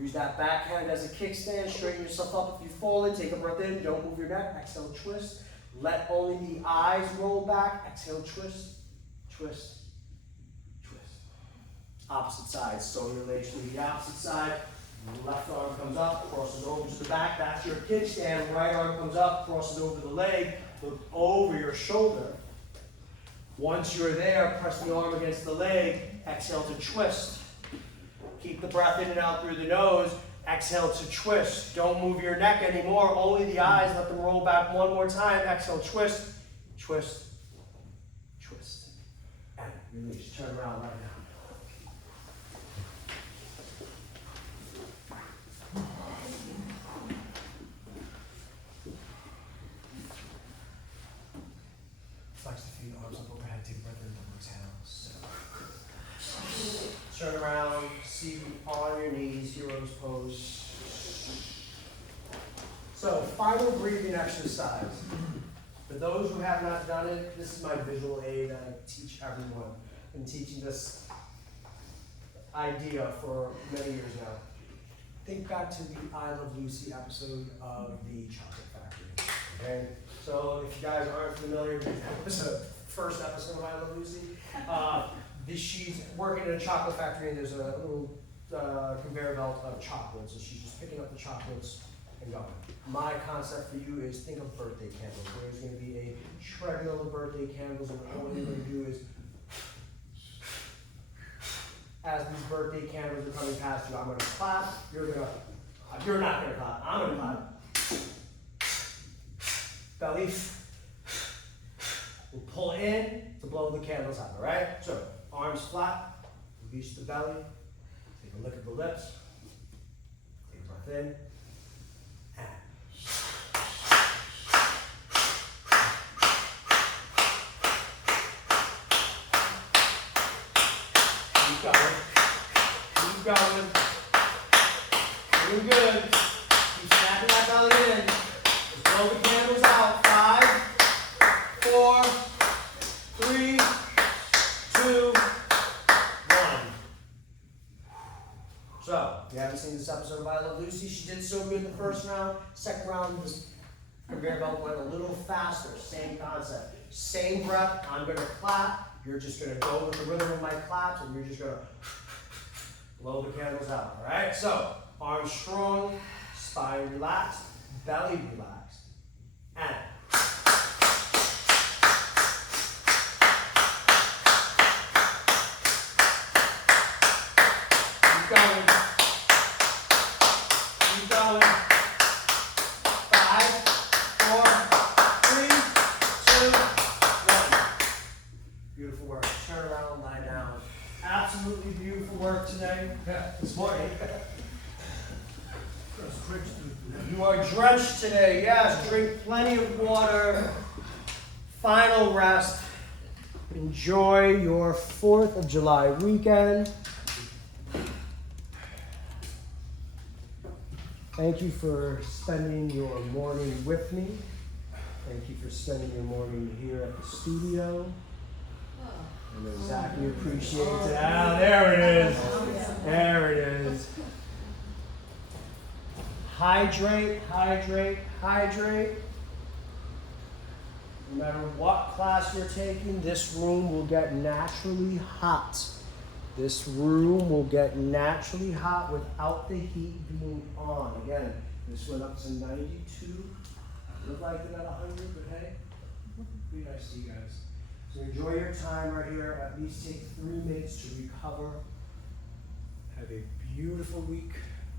Use that backhand as a kickstand. Straighten yourself up if you've fallen. Take a breath in. Don't move your neck. Exhale, twist. Let only the eyes roll back. Exhale, twist, twist, twist. Opposite side. Sew your legs to the opposite side. Left arm comes up, crosses over to the back. That's your kickstand. Right arm comes up, crosses over the leg. Look over your shoulder. Once you're there, press the arm against the leg. Exhale to twist. Keep the breath in and out through the nose. Exhale to twist. Don't move your neck anymore. Only the eyes. Let them roll back one more time. Exhale, twist, twist, twist. And release. Turn around right now. Flex the feet, arms up overhead, take a breath in, double exhale. Turn around, seat on your knees, hero's pose. So, final breathing exercise. For those who have not done it, this is my visual aid that I teach everyone. I've been teaching this idea for many years now. think back to the I Love Lucy episode of the Chocolate Factory. Okay? So if you guys aren't familiar with the first episode of I Love Lucy, she's working in a chocolate factory and there's a little conveyor belt of chocolates, and she's just picking up the chocolates and going. My concept for you is think of birthday candles. There's going to be a treadmill of birthday candles, and all you're going to do is, as these birthday candles are coming past you, I'm going to clap. You're not going to clap. I'm going to clap. Belly. We'll pull in to blow the candles out. All right. So arms flat. Release the belly. Take a look at the lips. Take a breath in. Keep going. Keep going. Doing good. Keep snapping that belly in. Just blow the candles out. 5, 4, 3, 2, 1. So, if you haven't seen this episode of I Love Lucy, she did so good in the first round. Second round, this conveyor belt went a little faster. Same concept. Same breath. I'm going to clap. You're just going to go with the rhythm of my claps, and you're just going to blow the candles out. All right? So, arms strong, spine relaxed, belly relaxed, and keep going. Keep going. 5, 4, 3, 2, 1. Beautiful work. Turn around, lie down. Absolutely beautiful work today. This morning. You are drenched today. Yes, drink plenty of water. Final rest. Enjoy your 4th of July weekend. Thank you for spending your morning with me. Thank you for spending your morning here at the studio. I know Zachy appreciates it. Ah, there it is. There it is. Hydrate, hydrate, hydrate. No matter what class you're taking, this room will get naturally hot. This room will get naturally hot without the heat being on. Again, this went up to 92. Looked like it at 100, but hey, pretty nice to you guys. So enjoy your time right here. At least take 3 minutes to recover. Have a beautiful week.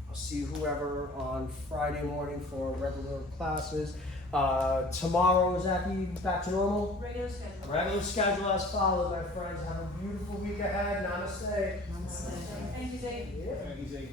I'll see whoever on Friday morning for regular classes. Tomorrow, Zachy, back to normal? Regular schedule. Regular schedule as follows, my friends. Have a beautiful week ahead. Namaste. Namaste. Thank you, Zee. Yeah. Thank you, Zee.